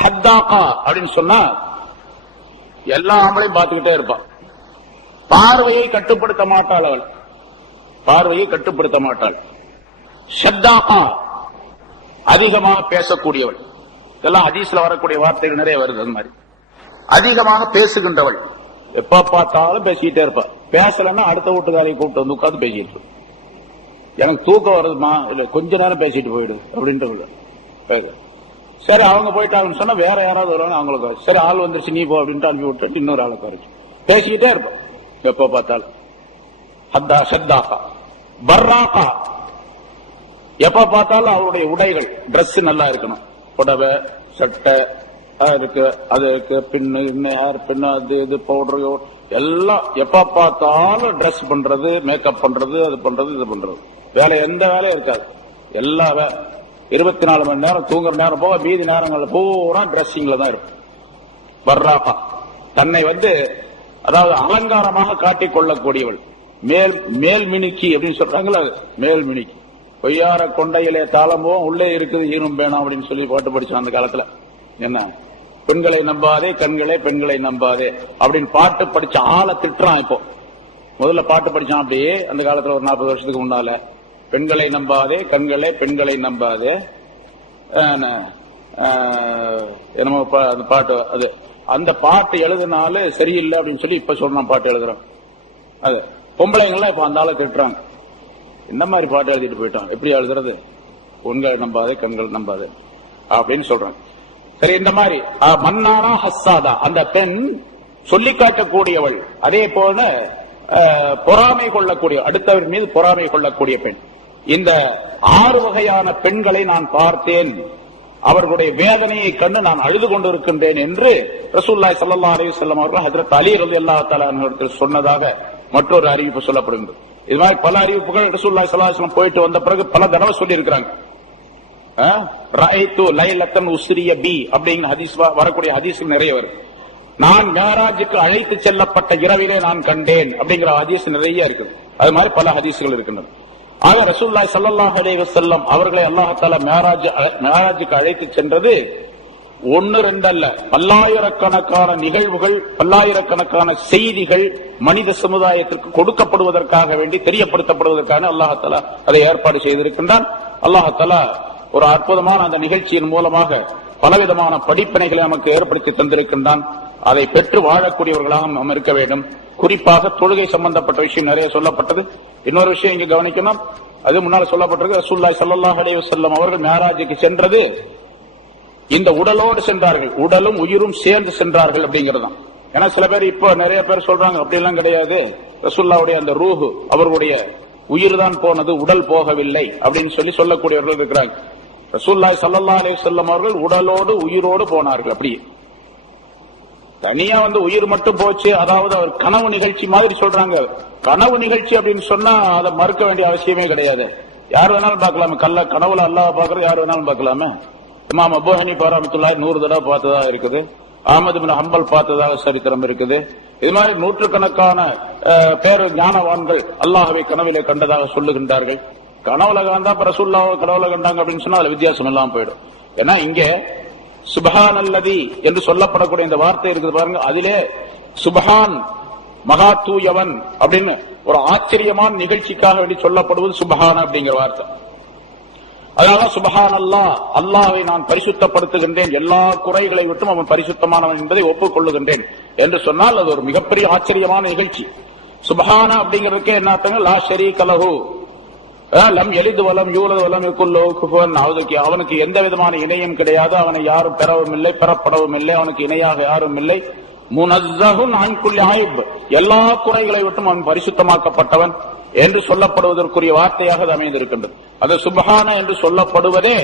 ஹத்தாக்கா அப்படின்னு சொன்னா எல்லா ஆம்பளையும் பார்த்துக்கிட்டே இருப்பான். பார்வையை கட்டுப்படுத்த மாட்டாள் அவள், பார்வையை கட்டுப்படுத்த மாட்டாள். ஷத்தாக்கா அதிகமாக பேசக்கூடியவள். இதெல்லாம் ஹதீஸ்ல வரக்கூடிய வார்த்தைகள் நிறைய வருது. அது மாதிரி அதிகமாக பேசுகின்றவள், எப்ப பார்த்தாலும் பேசிக்கிட்டே இருப்பா. பேசலன்னா அடுத்த வீட்டுக்காரையை கூப்பிட்டு வந்து உட்காந்து பேசிட்டு, எனக்கு தூக்கம் வருதுமா, இல்ல கொஞ்ச நேரம் பேசிட்டு போயிடு அப்படின்ட்டு. சரி அவங்க போயிட்டாங்கன்னு சொன்னா வேற யாராவது வருவாங்க, அவங்களுக்கு சரி ஆள் வந்துருச்சு நீ போ அப்படின்ட்டு அனுப்பி விட்டு இன்னொரு ஆளை குறைச்சு பேசிக்கிட்டே இருப்போம் எப்ப பார்த்தாலும். ஹத்தா ஷத்தாக்கா. பர்ராக்கா, எப்ப பார்த்தாலும் அவருடைய உடைகள் டிரெஸ் நல்லா இருக்கணும். புடவை சட்டை இருக்கு, அது இருக்கு, பின்னு இன்னும் ஹேர் பின்னு, அது இது பவுடர் எல்லாம் எப்ப பார்த்தாலும் ட்ரெஸ் பண்றது, மேக்கப் பண்றது, அது பண்றது, இது பண்றது. வேலை எந்த வேலையும் இருக்காது. எல்லா 24 மணி நேரம் தூங்குற நேரம் போக மீதி நேரங்கள்ல பூரா டிரெஸ்ஸிங்ல தான் இருக்கும். பர்ராக்கா, தன்னை அதாவது அலங்காரமாக காட்டிக் கொள்ளக்கூடியவள். மேல் மினுக்கி அப்படின்னு சொல்றாங்களா, மேல் மினுக்கி. பொய்யார கொண்டையிலே தாளம்போம் உள்ளே இருக்குது ஈனும் வேணாம் அப்படின்னு சொல்லி பாட்டு படிச்சோம் அந்த காலத்துல. என்ன, பெண்களை நம்பாதே கண்களை பெண்களை நம்பாதே அப்படின்னு பாட்டு படிச்ச ஆளை திட்டுறான். இப்போ முதல்ல பாட்டு படிச்சான் அப்படியே அந்த காலத்துல ஒரு 40 வருஷத்துக்கு முன்னால. பெண்களை நம்பாதே கண்களை பெண்களை நம்பாதே என்னமோ அந்த பாட்டு, அது அந்த பாட்டு எழுதுனால சரியில்லை அப்படின்னு சொல்லி இப்ப சொல்றான் பாட்டு எழுதுறான். அது பொம்பளைங்கள்லாம் இப்ப அந்த ஆளை திட்டுறாங்க. இந்த மாதிரி பாட்டு எழுதிட்டு போயிட்டான், எப்படி எழுதுறது, பெண்களை நம்பாதே கண்கள் நம்பாதே அப்படின்னு சொல்றாங்க. சரி, இந்த மாதிரி மன்னானா ஹஸ்ஸாதா, அந்த பெண் சொல்லி காட்டக்கூடியவள். அதே போல பொறாமை கொள்ளக்கூடிய, அடுத்தவர் மீது பொறாமை கொள்ளக்கூடிய பெண். இந்த 6 வகையான பெண்களை நான் பார்த்தேன், அவர்களுடைய வேதனையை கண்டு நான் அழுது கொண்டிருக்கின்றேன் என்று ரசூலுல்லாஹி ஸல்லல்லாஹு அலைஹி வஸல்லம் அவர்கள் ஹஜ்ரத் அலி ரலியல்லாஹு தஆலா அவர்கள் சொன்னதாக மற்றொரு அறிவிப்பு சொல்லப்படுகிறது. இது மாதிரி பல அறிவிப்புகள் ரசூலுல்லாஹி ஸல்லல்லாஹு அலைஹி வஸல்லம் போயிட்டு வந்த பிறகு பல தடவை சொல்லி இருக்கிறாங்க. ரஅய்து லைலத்தன் உஸ்ரிய பி அப்படிங்கிற ஹதீஸ் வரக்கூடிய ஹதீஸ்கள் நிறைய வருது. நான் மேராஜுக்கு அழைத்து செல்லப்பட்ட இரவிலே நான் கண்டேன் அப்படிங்கிற ஹதீஸ் நிறைய இருக்குது. அது மாதிரி பல ஹதீஸ்கள் இருக்கின்றன. ஆக ரசூலுல்லாஹி ஸல்லல்லாஹு அலைஹி வஸல்லம் அவர்களை அல்லாஹ் தஆலா மேராஜுக்கு அழைத்து சென்றது ஒன்னு ரெண்டு அல்ல, பல்லாயிரக்கணக்கான நிகழ்வுகள், பல்லாயிரக்கணக்கான செய்திகள் மனித சமுதாயத்திற்கு கொடுக்கப்படுவதற்காக வேண்டி, தெரியப்படுத்தப்படுவதற்காக அல்லாஹ் அதை ஏற்பாடு செய்திருக்கின்றான். அல்லாஹ் ஒரு அற்புதமான அந்த நிகழ்ச்சியின் மூலமாக பலவிதமான படிப்பினைகளை நமக்கு ஏற்படுத்தி தந்திருக்கின்றான். அதை பெற்று வாழக்கூடியவர்களாக நாம் இருக்க வேண்டும். குறிப்பாக தொழுகை சம்பந்தப்பட்ட விஷயம் நிறைய சொல்லப்பட்டது. இன்னொரு விஷயம் இங்க கவனிக்கணும், அது முன்னால் சொல்லப்பட்டிருக்கு. ரசூலுல்லாஹி ஸல்லல்லாஹு அலைஹி வஸல்லம் அவர்கள் மிஅராஜுக்கு சென்றது இந்த உடலோடு சென்றார்கள், உடலும் உயிரும் சேர்ந்து சென்றார்கள் அப்படிங்கிறது தான். ஏன்னா சில பேர் இப்ப நிறைய பேர் சொல்றாங்க அப்படி எல்லாம் கிடையாது, ரசூலுல்லாஹ்வுடைய அந்த ரூஹ், அவர்களுடைய உயிர் தான் போனது, உடல் போகவில்லை அப்படின்னு சொல்லக்கூடியவர்கள் இருக்கிறாங்க. ரசூலுல்லாஹி ஸல்லல்லாஹு அலைஹி வஸல்லம் அவர்கள் உடலோடு உயிரோடு போனார்கள். அப்படி தனியா உயிர் மட்டும் போச்சு, அதாவது அவர் கனவு நிகழ்ச்சி மாதிரி சொல்றாங்க. கனவு நிகழ்ச்சி அப்படின்னு சொன்னா அதை மறுக்க வேண்டிய அவசியமே கிடையாது. யார் வேணாலும் பார்க்கலாமே, கனவுல அல்லாஹ் பார்க்கறது யார் வேணாலும் பார்க்கலாமே. இமாம் அபூ ஹனீஃபா ரஹ்மத்துல்லாஹி 100 தடவை பார்த்ததா இருக்குது. அஹ்மத் இப்னு ஹம்பல் பார்த்ததாக சரித்திரம் இருக்குது. இது மாதிரி நூற்றுக்கணக்கான பேர் ஞானவான்கள் அல்லாஹ்வை கனவிலே கண்டதாக சொல்லுகின்றார்கள். கனவுல கண்டா ரசூலுல்லாஹ் கனவுல கண்டாங்க அப்படின்னு சொன்னா அதுல வித்தியாசம் எல்லாம் போயிடும். ஏன்னா இங்கே சுப்ஹானல்லதி என்று சொல்லப்படக்கூடிய இந்த வார்த்தை இருக்குது பாருங்க, அதிலே சுப்ஹான் மகா தூயவன் அப்படின்னு ஒரு ஆச்சரியமான நிகழ்ச்சிக்காக வேண்டி சொல்லப்படுவது சுப்ஹான் அப்படிங்கிற வார்த்தை. அதனால சுப்ஹான் அல்லாஹ், அல்லாஹ்வை நான் பரிசுத்தப்படுத்துகின்றேன், எல்லா குறைகளை விட்டும் அவன் பரிசுத்தமானவன் என்பதை ஒப்புக்கொள்ளுகின்றேன் என்று சொன்னால் அது ஒரு மிகப்பெரிய ஆச்சரியமான நிகழ்ச்சி. சுப்ஹான அப்படிங்கிறதுக்கே என்ன அர்த்தம்? லா ஷரீக லஹு, லம் யலிது வலம் யூலது வலம் யகுல் லஹு குஃபுவன் அஹத், அவனுக்கு எந்த விதமான இணையும் கிடையாது, அவனை யாரும் பெறவும் இல்லை, பெறப்படவும் இல்லை, அவனுக்கு இணையாக யாரும் இல்லை. முனஸ்ஸஹுன் அன் குல்லி ஐப், எல்லா குறைகளை விட்டும் அவன் பரிசுத்தமாக்கப்பட்டவன் என்று சொல்லப்படுவதற்குரிய வார்த்தையாக அது அமைந்திருக்கின்றது. அது சுப்ஹான என்று சொல்லப்படுவதே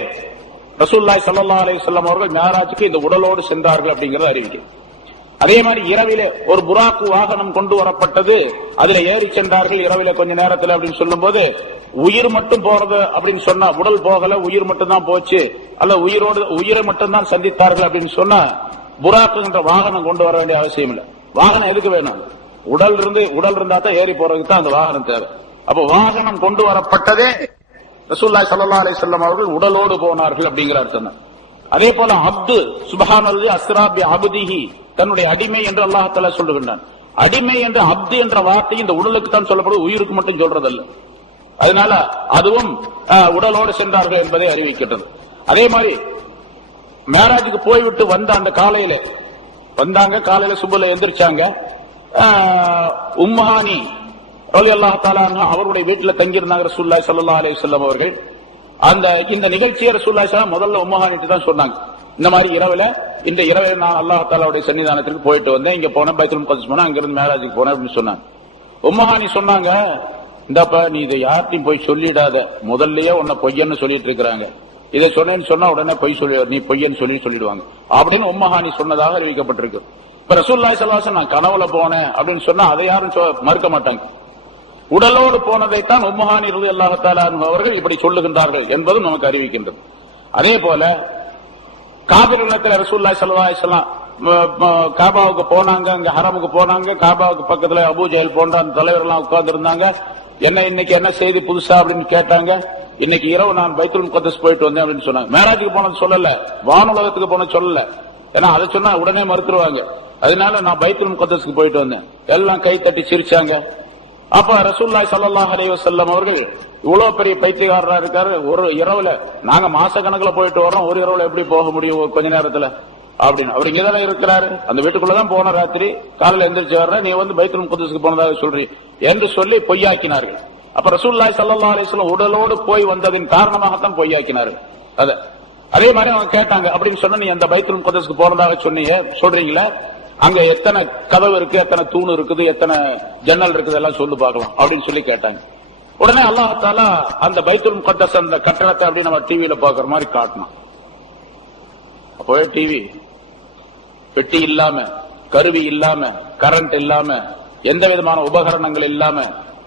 ரசூலுல்லாஹி ஸல்லல்லாஹு அலைஹி வஸல்லம் அவர்கள் மிஅராஜுக்கு இந்த உடலோடு சென்றார்கள் அப்படிங்கறது அறிவிக்கிறது. அதே மாதிரி இரவிலே ஒரு புராக்கு வாகனம் கொண்டு வரப்பட்டது, அதுல ஏறி சென்றார்கள் இரவிலே கொஞ்ச நேரத்தில் அப்படின்னு சொல்லும் போது, உயிர் மட்டும் போறது அப்படின்னு சொன்னா, உடல் போகல உயிர் மட்டும் தான் போச்சு, அல்ல உயிரை மட்டும் தான் சந்தித்தார்கள் அப்படின்னு சொன்னா புராக்குன்ற வாகனம் கொண்டு வர வேண்டிய அவசியம் இல்லை. வாகனம் எதுக்கு வேணும்? உடல் இருந்தா தான் ஏறி போறதுக்கு தான் அந்த வாகனம் தேவை. அப்ப வாகனம் கொண்டு வரப்பட்டதே ரசூலுல்லாஹி ஸல்லல்லாஹு அலைஹி வஸல்லம் அவர்கள் உடலோடு போனார்கள் அப்படிங்கிற அர்த்தம். அதே போல அப்து சுப்ஹானல்லாஹி அஸ்ரா பி அப்திஹி, தன்னுடைய அடிமை என்று அல்லாஹ் தஆலா சொல்லுகின்றான். அடிமை என்ற அப்து என்ற வார்த்தை இந்த உடலுக்கு தான் சொல்லப்படுது, உயிருக்கு மட்டும் சொல்றதல்ல. அதனால அதுவும் உடலோடு சென்றார்கள் என்பதை அறிவிக்கின்றது. அதே மாதிரி மேராஜுக்கு போய்விட்டு வந்த அந்த காலையில வந்தாங்க, காலையில சுபல எந்திரிச்சாங்க. உம்மஹானி ரலியல்லாஹு தஆலா அன்ஹா அவருடைய வீட்டில் தங்கியிருந்தாங்க ரசூலுல்லாஹி ஸல்லல்லாஹு அலைஹி வஸல்லம் அவர்கள். இந்த நிகழ்ச்சியை ரசூலுல்லாஹி ஸல்லல்லாஹு முதல்ல உம்மஹானிட்டு தான் சொன்னாங்க. இந்த மாதிரி இந்த இரவில் நான் அல்லாஹ் தஆலாவுடைய சன்னிதானத்திற்கு போயிட்டு வந்தேன், இங்க போனேன், பைத்துல் முகத்தஸ் போனேன், அங்கிருந்து மேராஜுக்கு போனேன் அப்படின்னு சொன்னாங்க. உம்மஹானி சொன்னாங்க, இந்தப்பா நீ இதை யார்ட்டையும் போய் சொல்லிடாத, முதல்லயே உன்னை பொய்யன்னு சொல்லிட்டு இருக்கிறாங்க, இதை சொன்னேன்னு சொன்னா உடனே நீ பொய்யன்னு சொல்லிடுவாங்க அப்படின்னு உம்மஹானி சொன்னதாக அறிவிக்கப்பட்டிருக்கு. இப்ப ரசூலுல்லாஹி ஸல்லல்லாஹு அலைஹி வஸல்லம் நான் கனவுல போனேன் அப்படின்னு சொன்னா அதை யாரும் மறுக்க மாட்டாங்க. உடலோடு போனதைத்தான் உம்மஹானி ரலியல்லாஹு தஆலா அவர்கள் இப்படி சொல்லுகின்றார்கள் என்பதும் நமக்கு அறிவிக்கின்றது. அதே போல காபிர்களிடத்தில் ரசூலுல்லாஹி ஸல்லல்லாஹு அலைஹி வஸல்லம் காபாவுக்கு போனாங்க, அங்க ஹரமுக்கு போனாங்க. காபாவுக்கு பக்கத்துல அபூ ஜஹல் போன்ற அந்த தலைவர்கள் உட்கார்ந்து இருந்தாங்க. இன்னைக்கு என்ன செய்தி புதுசா அப்படின்னு கேட்டாங்க. இன்னைக்கு இரவு நான் பைத்துல் முகத்தஸ் போயிட்டு வந்தேன் அப்படின்னு சொன்னாங்க. மேராஜுக்கு போனது சொல்லல, வானுலகத்துக்கு போனது சொல்லல, ஏன்னா அதை சொன்னா உடனே மறுத்துருவாங்க. அதனால நான் பைத்துல் முகத்தஸ்க்கு போயிட்டு வந்தேன். எல்லாம் கை தட்டி சிரிச்சாங்க. அப்ப ரசூலுல்லாஹி ஸல்லல்லாஹு அலைஹி வஸல்லம் அவர்கள் இவ்வளவு பெரிய பைத்தியக்காரரா இருக்காரு, ஒரு இரவுல நாங்க மாச கணக்குல போயிட்டு வரோம், ஒரு இரவுல எப்படி போக முடியும் கொஞ்ச நேரத்துல அப்படின்னு. அவர் இங்கதானே இருக்கிறாரு, அந்த வீட்டுக்குள்ளதான் போன ராத்திரி, காலையில எந்திரிச்சு வர்ற, நீ பைத்துல் முகத்தஸ்க்கு போனதாக சொல்றீ என்று சொல்லி பொய்யாக்கினார்கள். அப்ப ரசூலுல்லாஹி ஸல்லல்லாஹு அலைஹி வஸல்லம் உடலோடு போய் வந்ததின் காரணமாகத்தான் பொய்யாக்கினார்கள். அதே மாதிரி அவங்க கேட்டாங்க, அப்படின்னு சொன்னா நீ அந்த பைத்துல் முகத்தஸ்க்கு போனதாக சொல்றீங்களா, அங்க எத்தனை கதவு இருக்கு, எத்தனை தூண் இருக்குது, எத்தனை ஜன்னல் இருக்குது, எல்லாம் சொல்லி பார்க்கலாம் அப்படின்னு சொல்லி கேட்டாங்க. உடனே அல்லாஹ் தஆலா அந்த பைத்துல் முகத்தஸ் அந்த கட்டடத்தை அப்படி நம்ம டிவியில பாக்குற மாதிரி காட்டினான். அப்பவே டிவி பெட்டி இல்லாம, கருவி இல்லாம, கரண்ட் இல்லாம, எந்த விதமான உபகரணங்கள் இல்லாம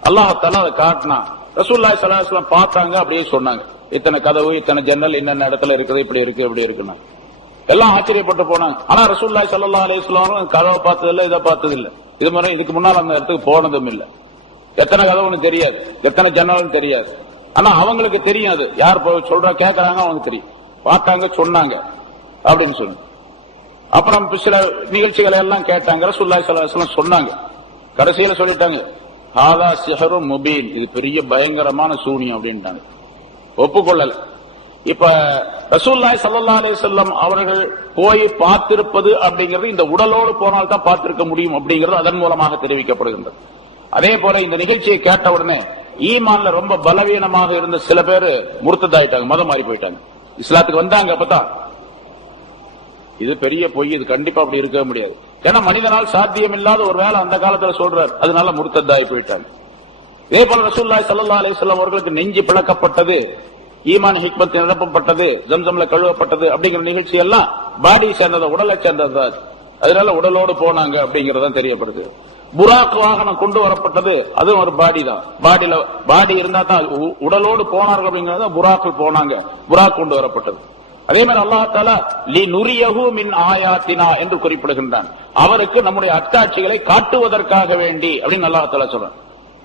அல்லாஹ் தஆலா அதை காட்டினான். ரசூலுல்லாஹி ஸல்லல்லாஹு அலைஹி வஸல்லம் பார்த்தாங்க, அப்படியே சொன்னாங்க, இத்தனை கதவு, இத்தனை ஜன்னல், என்னென்ன இடத்துல இருக்குது, இப்படி இருக்கு, இப்படி இருக்குன்னா எல்லாம் ஆச்சரியப்பட்டு போனாங்க. ஆனா ரசூலுல்லாஹி ஸல்லல்லாஹு அலைஹி வஸல்லம் கதவை பார்த்ததில்லை, இதை பார்த்தது இல்லை, இது மாதிரி இதுக்கு முன்னால் அந்த இடத்துக்கு போனதும் இல்லை. எத்தனை கதவுன்னு தெரியாது, எத்தனை ஜன்னல்னு தெரியாது. ஆனா அவங்களுக்கு தெரியும், அது யார் சொல்ற கேட்கறாங்க அவங்களுக்கு தெரியும். பார்த்தாங்க, சொன்னாங்க அப்படின்னு சொல்லு. அப்புறம் சில நிகழ்ச்சிகளை எல்லாம் கேட்டாங்க. ரசூலுல்லாஹி ஸல்லல்லாஹு அலைஹி வஸல்லம் சொன்னாங்க, கடைசியில சொல்லிட்டாங்க, ஹாதா சிஹ்ரும் முபீன், இது பெரிய பயங்கரமான சூனியம் அப்படின்ட்டாங்க. ஒப்புக்கொள்ளல. இப்ப ரசூலுல்லாஹி ஸல்லல்லாஹு அலைஹி வஸல்லம் அவர்கள் போய் பார்த்திருப்பது அப்படிங்கிறது இந்த உடலோடு போனால் தான் பார்த்திருக்க முடியும் அப்படிங்கிறது அதன் மூலமாக தெரிவிக்கப்படுகின்றது. அதே போல இந்த நிகழ்ச்சியை கேட்ட உடனே ஈமான்ல ரொம்ப பலவீனமாக இருந்த சில பேர் முர்த்ததாயிட்டாங்க, மதம் மாறி போயிட்டாங்க, இஸ்லாத்துக்கு வந்தாங்க. அப்பதான் இது பெரிய பொய், இது கண்டிப்பா அப்படி இருக்க முடியாது. ஏன்னா மனிதனால் சாத்தியம் இல்லாத ஒரு வேலை அந்த காலத்துல சொல்றாரு, அதனால முர்த்ததாயி போயிட்டாங்க. இதே போல ரசூலுல்லாஹி ஸல்லல்லாஹு அலைஹி வஸல்லம் அவர்களுக்கு நெஞ்சு பிளக்கப்பட்டது, ஈமான் ஹிக்மத் நிரப்பப்பட்டது, ஜம்சம்ல கழுவப்பட்டது அப்படிங்கிற நிகழ்ச்சி எல்லாம் பாடி சேர்ந்தது, உடலை சேர்ந்தது. அதனால உடலோடு போனாங்க அப்படிங்கறதான் தெரியப்படுது. புராக் வாகனம் கொண்டு வரப்பட்டது, அதுவும் ஒரு பாடி தான். பாடி இருந்தா தான் உடலோடு போனார்கள் அப்படிங்கறத புராக்கில் போனாங்க, புராக் கொண்டு வரப்பட்டது. அதே மாதிரி அல்லாஹ் தஆலா லி நுரியஹு மின் ஆயாத்தினா என்று குறிப்பிடுகின்றான். அவருக்கு நம்முடைய அத்தாட்சிகளை காட்டுவதற்காக வேண்டி அப்படின்னு அல்லாஹ் தஆலா சொல்றான்,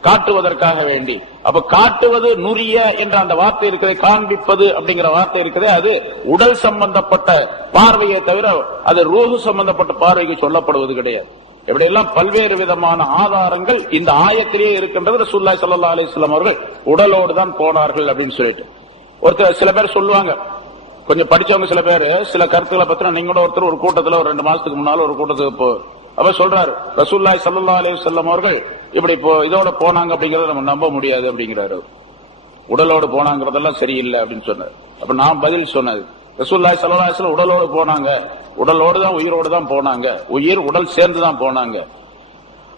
காட்டுவதற்காக வேண்டி. அப்ப காட்டுவது நுரிய என்ற அந்த வார்த்தை இருக்கிறது, காண்பிப்பது அப்படிங்கிற வார்த்தை இருக்கிறது, அது உடல் சம்பந்தப்பட்ட பார்வையை தவிர அது ரூஹு சம்பந்தப்பட்ட பார்வைக்கு சொல்லப்படுவது கிடையாது. இப்படியெல்லாம் பல்வேறு விதமான ஆதாரங்கள் இந்த ஆயத்திலேயே இருக்கின்றது. ரசூலுல்லாஹி ஸல்லல்லாஹு அலைஹி வஸல்லம் அவர்கள் உடலோடு தான் போனார்கள் அப்படின்னு சொல்லிட்டு ஒருத்தர் சில பேர் சொல்லுவாங்க, கொஞ்சம் படிச்சவங்க சில பேர் சில கருத்துக்களை பத்தின. நீங்களோட ஒருத்தர் ஒரு கூட்டத்தில் ஒரு 2 மாசத்துக்கு முன்னால ஒரு கூட்டத்துக்கு அப்ப சொல்றாரு, ரசூலுல்லாஹி ஸல்லல்லாஹு அலைஹி வஸல்லம் அவர்கள் இப்படி இதோட போனாங்க அப்படிங்கறத நம்ம நம்ப முடியாது அப்படிங்கிறாரு. உடலோடு போனாங்கிறதெல்லாம் சரியில்லை அப்படின்னு சொன்னார். அப்ப நான் பதில் சொன்னது, ரசூலுல்லாஹி ஸல்லல்லாஹு அலைஹி வஸல்லம் உடலோடு போனாங்க, உடலோடு தான் உயிரோடு தான் போனாங்க, உயிர் உடல் சேர்ந்து தான் போனாங்க.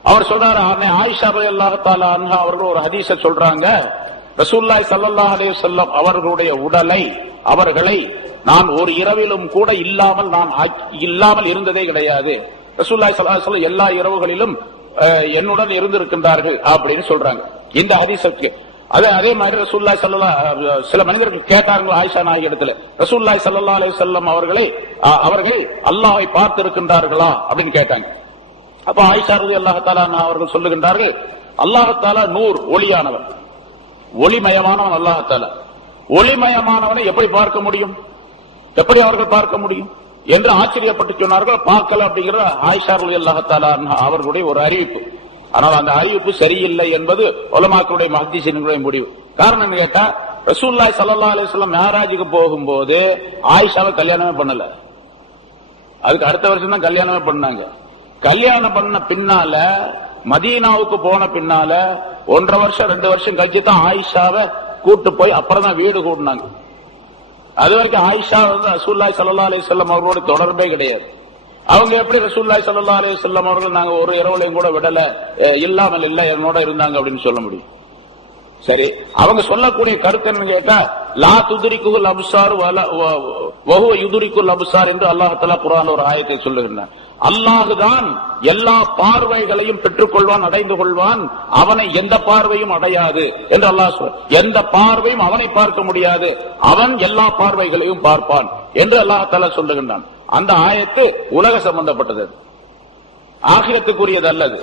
அவர் சொல்றாரு, ஆயிஷா ரலியல்லாஹு தஆலா அன்ஹா அவர்கள் ஒரு ஹதீஸை சொல்றாங்க, ரசூலுல்லாஹி ஸல்லல்லாஹு அலைஹி வஸல்லம் அவர்களுடைய அவர்களை நான் ஒரு இரவிலும் கூட இல்லாமல் இருந்ததே கிடையாது. ரசூலுல்லாஹி ஸல்லல்லாஹு அலைஹி வஸல்லம் எல்லா இரவுகளிலும் என்னுடன் இருந்திருக்கின்றார்கள் அப்படின்னு சொல்றாங்க இந்த ஹதீஸுக்கு. அதே மாதிரி ரசூலுல்லாஹி ஸல்லல்லாஹு சில மனிதர்கள் கேட்டார்கள் ஆயிஷா நாயகி இடத்துல, ரசூலுல்லாஹி ஸல்லல்லாஹு அலைஹி வஸல்லம் அவர்கள் அல்லாஹ்வை பார்த்திருக்கின்றார்களா அப்படின்னு கேட்டாங்க. அப்ப ஆயிஷா ரலியல்லாஹு தஆலா அவர்கள் சொல்லுகின்றார்கள், அல்லாஹ் தஆலா நூர், ஒளியானவன், ஒளிமயமானவன். அல்லாஹ் தஆலா ஒளிமயமானவனை எப்படி பார்க்க முடியும், எப்படி அவர்கள் பார்க்க முடியும் என்று ஆச்சரியப்பட்டு சொன்னார்கள். பார்க்கல அப்படிங்கிற ஆயிஷா ரலியல்லாஹு தஆலா அவர்களுடைய ஒரு அறிவிப்பு. ஆனால் அந்த அறிவிப்பு சரியில்லை என்பது உலமாக்களுடைய முஹத்திஸின்களுடைய முடிவு. காரணம் கேட்டா, ரசூலுல்லாஹி ஸல்லல்லாஹு அலைஹி வஸல்லம் மிஅராஜுக்கு போகும்போது ஆயிஷாவை கல்யாணமே பண்ணல, அதுக்கு அடுத்த வருஷம் தான் கல்யாணமே பண்ணாங்க. கல்யாணம் பண்ண பின்னால மதீனாவுக்கு போன பின்னால 1.5 வருஷம் 2 வருஷம் கழிச்சு தான் ஆயிஷாவை கூட்டு போய் அப்புறம் தான் வீடு கூட்டினாங்க. அது வரைக்கும் ஆயிஷா ரசூலுல்லாஹி ஸல்லல்லாஹு அலைஹி வஸல்லம் அவர்களோட தொடர்பே கிடையாது. அவங்க எப்படி ரசூலுல்லாஹி ஸல்லல்லாஹு அலைஹி வஸல்லம் அவர்கள் நாங்க ஒரு இரவுலையும் கூட விடல, இல்லாமல் இல்ல என்னோட இருந்தாங்க அப்படின்னு சொல்ல முடியும்? சரி, அவங்க சொல்லக்கூடிய கருத்து என்னன்னு கேட்டா, லா துத்ரிகுல் அப்சார் வஹுவ யுத்ரிகுல் அப்சார் என்று அல்லாஹ் தஆலா குர்ஆன்ல ஒரு ஆயத்தை சொல்லுகிறார். அல்லாஹுதான் எல்லா பார்வைகளையும் பெற்றுக்கொள்வான், அடைந்து கொள்வான், அவனை எந்த பார்வையும் அடையாது என்று அல்லாஹ் சொல்றான். எந்த பார்வையும் அவனை பார்க்க முடியாது, அவன் எல்லா பார்வைகளையும் பார்ப்பான் என்று அல்லாஹ் தஆலா சொல்லுகின்றான். அந்த ஆயத்து உலக சம்பந்தப்பட்டது, ஆகிரத்துக்குரியது அல்லது,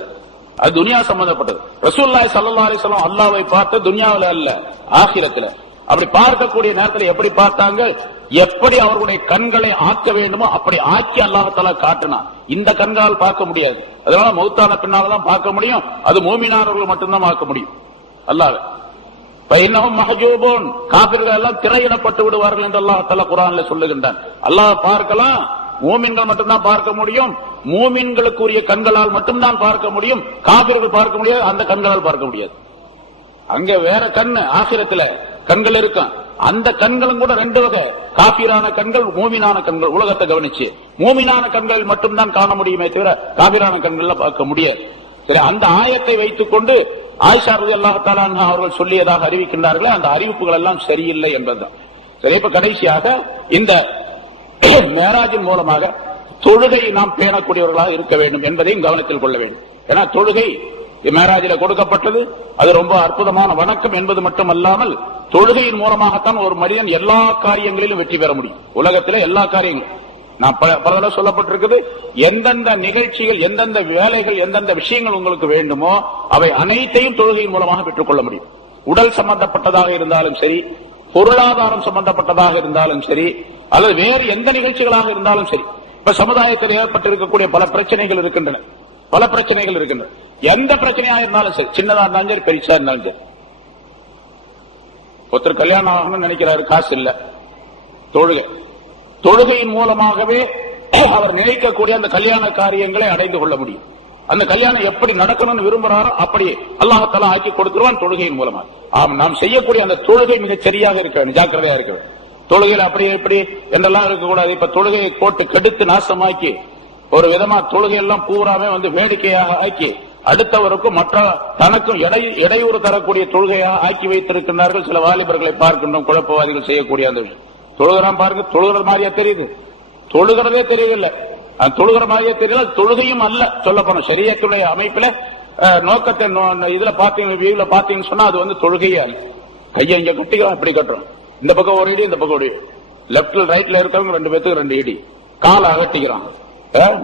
அது துனியா சம்பந்தப்பட்டது. ரசூலுல்லாஹி ஸல்லல்லாஹு அலைஹி வஸல்லம் அல்லாஹ்வை பார்த்து துனியாவில் அல்ல, ஆகிரத்தில். அப்படி பார்க்கக்கூடிய நேரத்தில் எப்படி பார்த்தாங்க, எப்படி அவர்களுடைய கண்களை ஆக்க வேண்டுமோ அப்படி ஆக்கி அல்லாஹ் தஆலா காட்டினான். இந்த கண்களால் பார்க்க முடியாது, அதனால மௌத்தான பின்னால்தான் பார்க்க முடியும். அது மூமினானவர்கள் மட்டும்தான் பார்க்க முடியும். அல்லாஹ் பைன்னஹும் மஹ்ஜூபூன், காஃபிர்கள் எல்லாம் திரையிடப்பட்டு விடுவார்கள் என்று அல்லாஹ் தஆலா குர்ஆன்ல சொல்லுகின்றான். அல்லாஹ் பார்க்கலாம், மூமின்கள் மட்டும்தான் பார்க்க முடியும், மூமின்களுக்குரிய கண்களால் மட்டும்தான் பார்க்க முடியும். காஃபிர்கள் பார்க்க முடியாது, அந்த கண்களால் பார்க்க முடியாது. அங்க வேற கண்ணு ஆகிரத்துல கண்கள் இருக்கும், அந்த கண்களும் கூட 2 வகை, காபிரான கண்கள், மூமினான கண்கள். உலகத்தை கவனிச்சு மூமினான கண்கள் மட்டும்தான் காண முடியுமே தவிர காபிரான கண்கள்ல பார்க்க முடியாது. சரி, அந்த ஆயத்தை வைத்துக் கொண்டு ஆயிஷா ரலியல்லாஹு தஆலா அன்ஹா அவர்கள் சொல்லியதாக அறிவிக்கின்றார்களே, அந்த அறிவிப்புகள் எல்லாம் சரியில்லை என்பதுதான். சரி, இப்ப கடைசியாக இந்த மேராஜின் மூலமாக தொழுகையை நாம் பேணக்கூடியவர்களாக இருக்க வேண்டும் என்பதையும் கவனத்தில் கொள்ள வேண்டும். ஏன்னா தொழுகை மேராஜில கொடுக்கப்பட்டது, அது ரொம்ப அற்புதமான வணக்கம் என்பது மட்டுமல்லாமல் தொழுகையின் மூலமாகத்தான் ஒரு மனிதன் எல்லா காரியங்களிலும் வெற்றி பெற முடியும். உலகத்திலே எல்லா காரியங்களும் நான் பல தடவை சொல்லப்பட்டிருக்குது, எந்தெந்த நிகழ்ச்சிகள், எந்தெந்த வேலைகள், எந்தெந்த விஷயங்கள் உங்களுக்கு வேண்டுமோ அவை அனைத்தையும் தொழுகையின் மூலமாக பெற்றுக்கொள்ள முடியும். உடல் சம்பந்தப்பட்டதாக இருந்தாலும் சரி, பொருளாதாரம் சம்பந்தப்பட்டதாக இருந்தாலும் சரி, அல்லது வேறு எந்த நிகழ்ச்சிகளாக இருந்தாலும் சரி, இப்ப சமுதாயத்தில் ஏற்பட்டிருக்கக்கூடிய பல பிரச்சனைகள் இருக்கின்றன. எந்த பிரச்சனையா இருந்தாலும் சரி, சின்னதா இருந்தாலும் சரி, பெருசா இருந்தாலும் சரி. ஒருத்தர் கல்யாணம் ஆகணும்னு நினைக்கிறாரு, காசு இல்ல. தொழுகையின் மூலமாகவே அவர் நினைக்கக்கூடிய அந்த கல்யாண காரியங்களை அடைந்து கொள்ள முடியும். அந்த கல்யாணம் எப்படி நடக்கணும்னு விரும்புறாரோ அப்படி அல்லாஹ் ஆக்கி கொடுத்துருவான் தொழுகையின் மூலமா. நாம் செய்யக்கூடிய அந்த தொழுகை மிகச் சரியாக இருக்க வேண்டும், ஜாக்கிரதையா இருக்க வேண்டும். தொழுகையில் அப்படி எப்படி என்றெல்லாம் இருக்கக்கூடாது. இப்ப தொழுகையை போட்டு கெடுத்து நாசமாக்கி ஒரு விதமா தொழுகை எல்லாம் பூராமே வேடிக்கையாக ஆக்கி அடுத்தவருக்கும் மற்ற தனக்கும் இடையூறு தரக்கூடிய தொழுகையாக ஆக்கி வைத்திருக்கிறார்கள். சில வாலிபர்களை பார்க்கின்றோம், குழப்பவாதிகள் செய்யக்கூடிய அந்த விஷயம். தொழுகிறான் பாருங்க, தொழுகிற மாதிரியா தெரியுது, தொழுகிறதே தெரியவில்லை. தொழுகிற மாதிரியே தெரியல, தொழுகையும் அல்ல. சொல்ல போன ஷரியத்துடைய அமைப்புல நோக்கத்தை இதுல பாத்தீங்கன்னு சொன்னா அது தொழுகையே அல்ல. கையை இங்க கட்டிக்கிறோம், இப்படி கட்டுறோம், இந்த பக்கம் ஒரு இடி, இந்த பக்கம் ஒரு இடி, லெப்ட்ல ரைட்ல இருக்கிறவங்க 2 பேத்துக்கு 2 இடி, காலை அகட்டிக்கிறான்.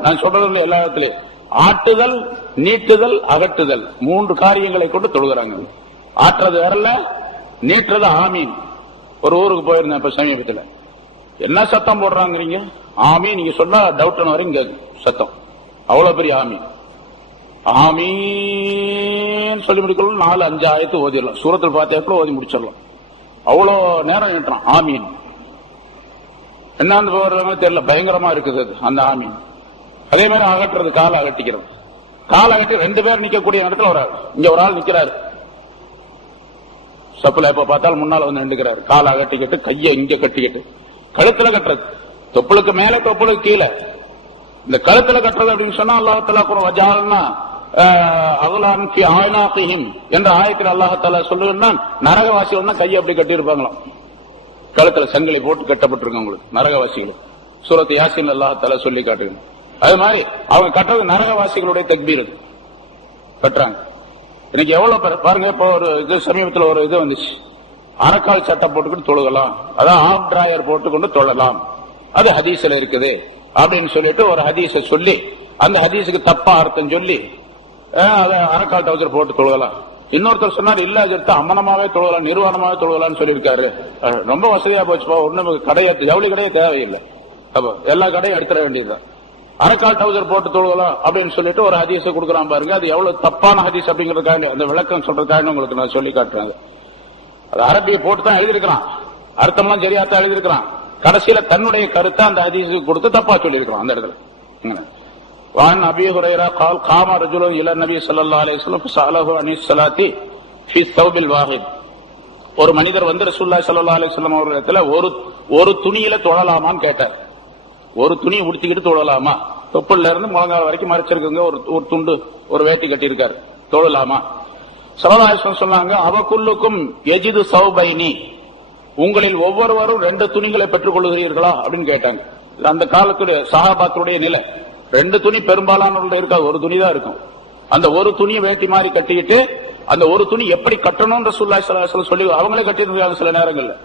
நான் சொல்றது எல்லா இடத்துலயும் ஆட்டுதல், நீட்டுதல், அகட்டுதல் 3 காரியங்களை கொண்டு தொழுகிறாங்க. ஆட்டுறது வரல, நீட்டுறது ஆமீன். ஒரு ஊருக்கு போயிருந்தேன் இப்ப சமீபத்தில். என்ன சத்தம் போடுறாங்க ஆமீன், நீங்க சொன்னா டவுட் வரைக்கும் சத்தம் அவ்வளவு பெரிய ஆமீன். ஆமீன் சொல்லி முடிக்கலாம், 4-5 ஆயத்து ஓதிடலாம், சூரத்தில் பாத்தியாக்குள்ள ஓதி முடிச்சிடலாம். அவ்வளவு நேரம் நின்றான் ஆமீன். என்ன தெரியல, பயங்கரமா இருக்குது அந்த ஆமீன். அதே மாதிரி அகற்றுறது, காலை அகட்டிக்கிறது. காலை அகட்டி 2 பேர் நிக்கக்கூடிய இடத்துல ஒரு ஆள், இங்க ஒரு ஆள் நிக்கிறாரு சப்புல, எப்ப பார்த்தாலும் முன்னால நின்றுக்கிறாரு. காலை அகட்டிக்கிட்டு கையை இங்க கட்டிக்கிட்டு, கழுத்துல கட்டுறது, தொப்புளுக்கு மேல தொப்புளுக்கு கீழே. இந்த கழுத்துல கட்டுறது அப்படின்னு சொன்னா அல்லாஹ் வஜாலனா என்ற ஆயத்தில் அல்லாஹ் சொல்லுன்னா நரகவாசிகள் தான் கையை அப்படி கட்டி இருப்பாங்களாம். கழுத்துல சங்கிலி போட்டு கட்டப்பட்டிருக்க உங்களுக்கு நரகவாசிகளும் சூரத் யாசின் அல்லாஹ் சொல்லி காட்டுங்க. அது மாதிரி அவங்க கட்டுறது நரகவாசிகளுடைய தக்பீர் கட்டுறாங்க. இன்னைக்கு எவ்வளவு பாருங்க. இப்போ ஒரு இது சமீபத்தில் ஒரு இது வந்துச்சு, அரைக்கால் சட்டை போட்டுக்கிட்டு தொழுகலாம், அதான் ஆஃப் டிராயர் போட்டுக்கொண்டு தொழலாம், அது ஹதீஸ்ல இருக்குது அப்படின்னு சொல்லிட்டு ஒரு ஹதீஸை சொல்லி அந்த ஹதீஸுக்கு தப்பா அர்த்தம் சொல்லி அதை அரைக்கால் டவுசர் போட்டு தொழுகலாம். இன்னொருத்தர் சொன்னார் இல்ல, அது அம்மனமாவே தொழுகலாம், நிர்வாணமாவே தொழுகலாம்னு சொல்லியிருக்காரு. ரொம்ப வசதியா போச்சுப்பா, ஒண்ணு கடையை ஜவுளி கடையே தேவையில்லை, அப்போ எல்லா கடையும் எடுத்துட வேண்டியதுதான். அரைக்கால் டவுசர் போட்டு தொழுகலாம் அப்படின்னு சொல்லிட்டு ஒரு ஹதீஸை கொடுக்குறான் பாருங்க. அது எவ்வளவு தப்பான ஹதீஸ் அப்படிங்கறதுக்காக அந்த விளக்கம் சொல்றதுக்காக உங்களுக்கு நான் சொல்லி காட்டுறேன். அது அரபியை போட்டு தான் எழுதியிருக்கிறான், அர்த்தம்லாம் சரியாத்தான் எழுதியிருக்கிறான். கடைசியில தன்னுடைய கருத்தை அந்த ஹதீஸுக்கு கொடுத்து தப்பா சொல்லியிருக்கிறான் அந்த இடத்துல. வான் அபீ ஹுரைரா قال قام رجل الى النبي صلى الله عليه وسلم فساله عن الصلاه في الثوب الواحد. ஒரு மனிதர் ரசூலுல்லாஹி ஸல்லல்லாஹு அலைஹி வஸல்லம் அவர்களிடத்துல ஒரு துணியில தொழலாமான்னு கேட்டார். ஒரு துணி உடுத்திக்கிட்டு தொழலாமா, தொப்புல இருந்து முழங்கால் வரைக்கும் மறைச்சிருக்குங்க, ஒரு துண்டு ஒரு வேட்டி கட்டி இருக்காரு, தொழலாமா? ஸல்லல்லாஹு அலைஹி வஸல்லம் சொன்னாங்க, அவகுல்லுக்கும் யஜிது ஸௌபைனி, உங்களில் ஒவ்வொருவரும் 2 துணிகளை பெற்றுக் கொள்கிறீர்களா அப்படின்னு கேட்டாங்க. அந்த காலத்துடைய சஹாபாத்துடைய நிலை, 2 துணி பெரும்பாலானவர்கள் இருக்காது, ஒரு துணி தான் இருக்கும். அந்த ஒரு துணியை வேட்டி மாதிரி கட்டிக்கிட்டு அந்த ஒரு துணி எப்படி கட்டணும் ரசூலுல்லாஹி ஸல்லல்லாஹு அலைஹி வஸல்லம் சொல்லி அவங்களே கட்டிருக்காங்க. சில நேரங்கள்ல